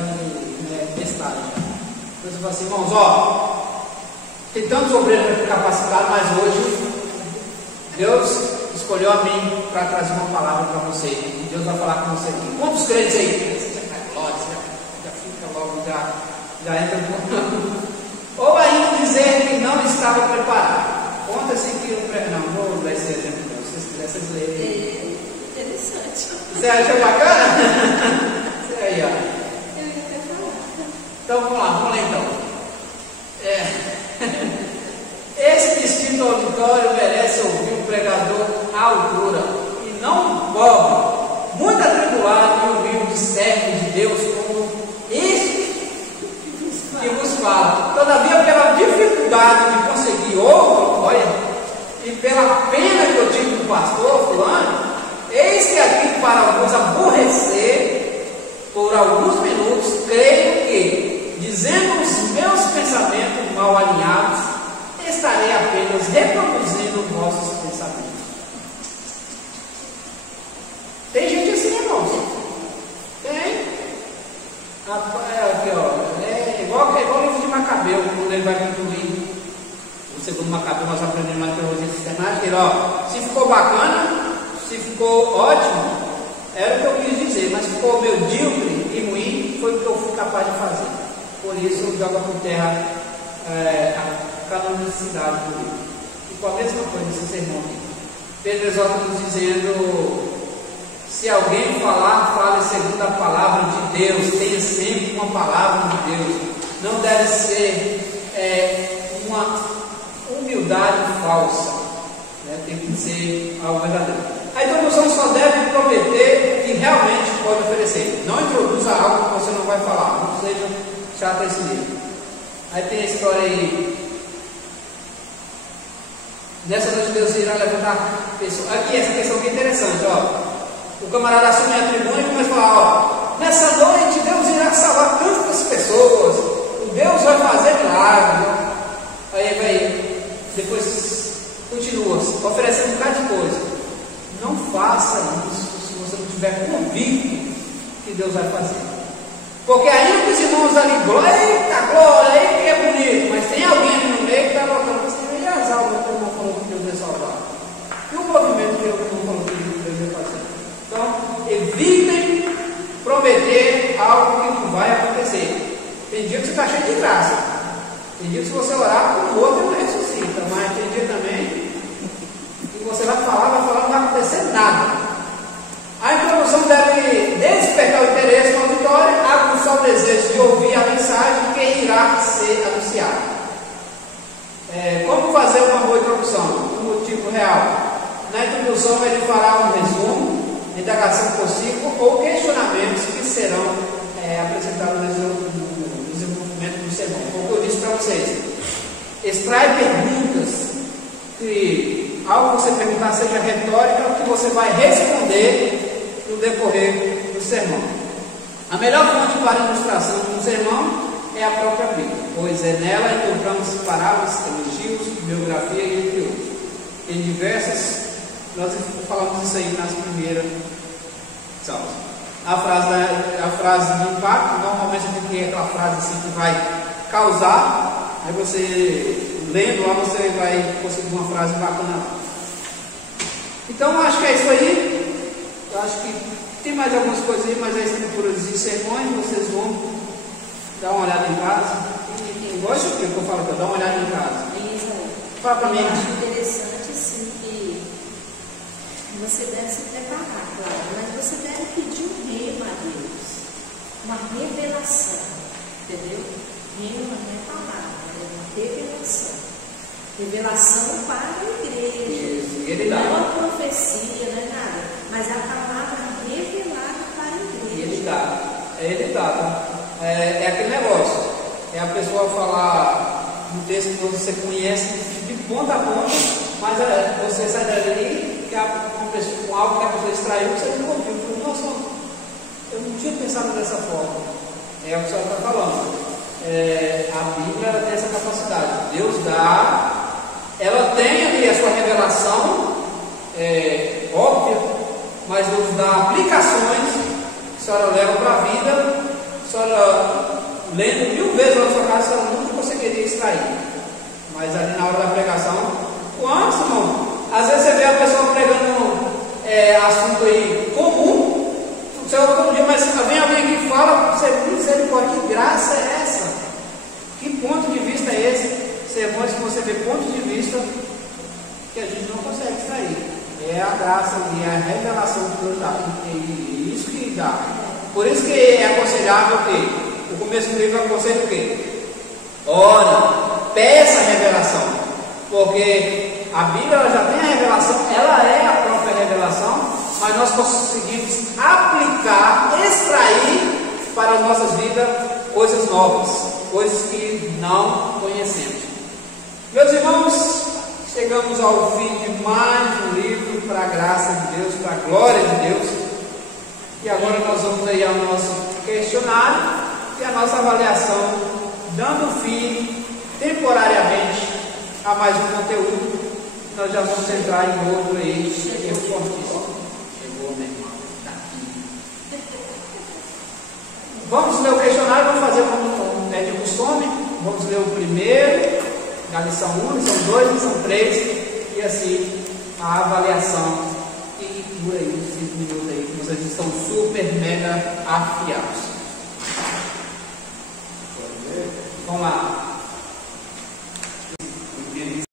testado. Então você fala assim, irmãos, ó, tem tantos obreiros capacitados, mas hoje Deus escolheu a mim para trazer uma palavra para você. E Deus vai falar com você aqui. Quantos crentes aí? Você já cai glória, já fica logo, já entra no... Ou ainda dizer que não estava preparado. Conta-se que não vou dar esse exemplo, não. Se vocês quiserem, vocês lerem. Interessante. Você achou bacana? Isso aí, ó. Então vamos lá então. Esse distinto auditório merece ouvir um pregador à altura e não pobre, muito atribulado e humilde servo de Deus como este que vos fala. Todavia, pela dificuldade de conseguir outro, olha, e pela pena que eu tive do pastor fulano, eis que aqui para alguns aborrecer por alguns minutos, creio que, dizendo os meus pensamentos mal alinhados, estarei apenas reproduzindo vossos pensamentos. Tem gente assim, irmãos? Tem. Aqui, ó, é igual o livro de Macabeu, quando ele vai concluir o segundo Macabeu, nós aprendemos mais teologia sistemática. Ele, ó, se ficou bacana, se ficou ótimo, era o que eu quis dizer, mas ficou medíocre e ruim, foi o que eu fui capaz de fazer. Por isso, joga por terra a canonicidade do livro. E com a mesma coisa nesse sermão aqui. Pedro exorta-nos dizendo: se alguém falar, fale segundo a palavra de Deus, tenha sempre uma palavra de Deus. Não deve ser uma humildade falsa, né? Tem que ser algo verdadeiro. A introdução só deve prometer que realmente pode oferecer. Não introduza algo que você não vai falar, não seja chato esse livro. Aí tem a história aí. Nessa noite Deus irá levantar pessoas. Aqui, essa questão aqui é interessante, ó. O camarada assume a tribuna e começa a falar, ó, nessa noite Deus irá salvar tantas pessoas, Deus vai fazer milagre. Aí vai, depois continua, oferecendo um bocado de coisa. Não faça isso se você não tiver convicto que Deus vai fazer. Porque ainda que os irmãos ali, glória, aí que é bonito, mas tem alguém ali no meio que está voltando, você vê as almas que o irmão falou que Deus vai salvar. E o movimento que o irmão falou que Deus vai fazer. Então, evitem prometer algo que não vai acontecer. Tem dia que você está cheio de graça. Tem dia que se você orar com o outro, ele ressuscita. Mas tem dia também que você vai falar, não vai acontecer nada. A introdução deve despertar o interesse no auditório, aguçar o desejo de ouvir a mensagem que irá ser anunciada. Como fazer uma boa introdução? Um motivo real. Na introdução ele fará um resumo, indagação possível ou questionamentos que serão apresentados no desenvolvimento do sermão. Como eu disse para vocês, extrai perguntas que, ao você perguntar, seja retórica, que você vai responder no decorrer do sermão. A melhor fonte para a ilustração de um sermão é a própria Bíblia, pois nela encontramos parábolas, elogios, biografia e entre outros. Em diversas, nós falamos isso aí nas primeiras aulas. A frase de impacto, normalmente é aquela frase assim que vai causar, aí você, lendo lá, você vai conseguir uma frase bacana. Então, acho que é isso aí. Eu acho que tem mais algumas coisas aí, mas é a estrutura de sermões, vocês vão dar uma olhada em casa. Igual isso aqui que eu falo, dá uma olhada em casa. Fala para mim. Eu acho interessante, sim, que você deve se preparar, claro, mas você deve pedir um rema a Deus, uma revelação, entendeu? Rema não é palavra, é uma revelação. Revelação para a igreja. Não a profecia, não é nada, mas a palavra revelada para a igreja. Ele dá. É aquele negócio. É a pessoa falar um texto que você conhece de ponta a ponta, mas você sai dali com algo que a pessoa extraiu, você não ouviu. Nossa, eu não tinha pensado dessa forma. É o que o senhor está falando. A Bíblia ela tem essa capacidade. Deus dá. Ela tem ali a sua revelação óbvia, mas Deus dá aplicações que a senhora leva para a vida. a senhora, lendo 1000 vezes na sua casa, a senhora nunca conseguiria extrair. Mas ali na hora da pregação, quantos, irmão? Às vezes você vê a pessoa pregando assunto aí comum, o senhor todo dia, mas vem alguém que fala, você misericórdia, que graça é essa? Que ponto de vista é esse? Sermões que você vê pontos de vista que a gente não consegue extrair. É a graça e a revelação que Deus dá. E isso que dá. Por isso que é aconselhável o quê? O começo do livro aconselha o quê? Ora, peça a revelação. Porque a Bíblia ela já tem a revelação, ela é a própria revelação, mas nós conseguimos aplicar, extrair para as nossas vidas coisas novas, coisas que não conhecemos. Meus irmãos, chegamos ao fim de mais um livro para a graça de Deus, para a glória de Deus. E agora nós vamos aí ao nosso questionário e a nossa avaliação, dando fim temporariamente a mais um conteúdo. Nós já vamos entrar em outro aí, fortíssimo. Chegou, meu irmão, daqui. Vamos ler o questionário, vamos fazer como é de costume. Vamos ler o primeiro, da lição 1, lição 2, lição 3, e assim a avaliação. E por aí, uns 5 minutos aí, que vocês estão super mega afiados. Vamos lá.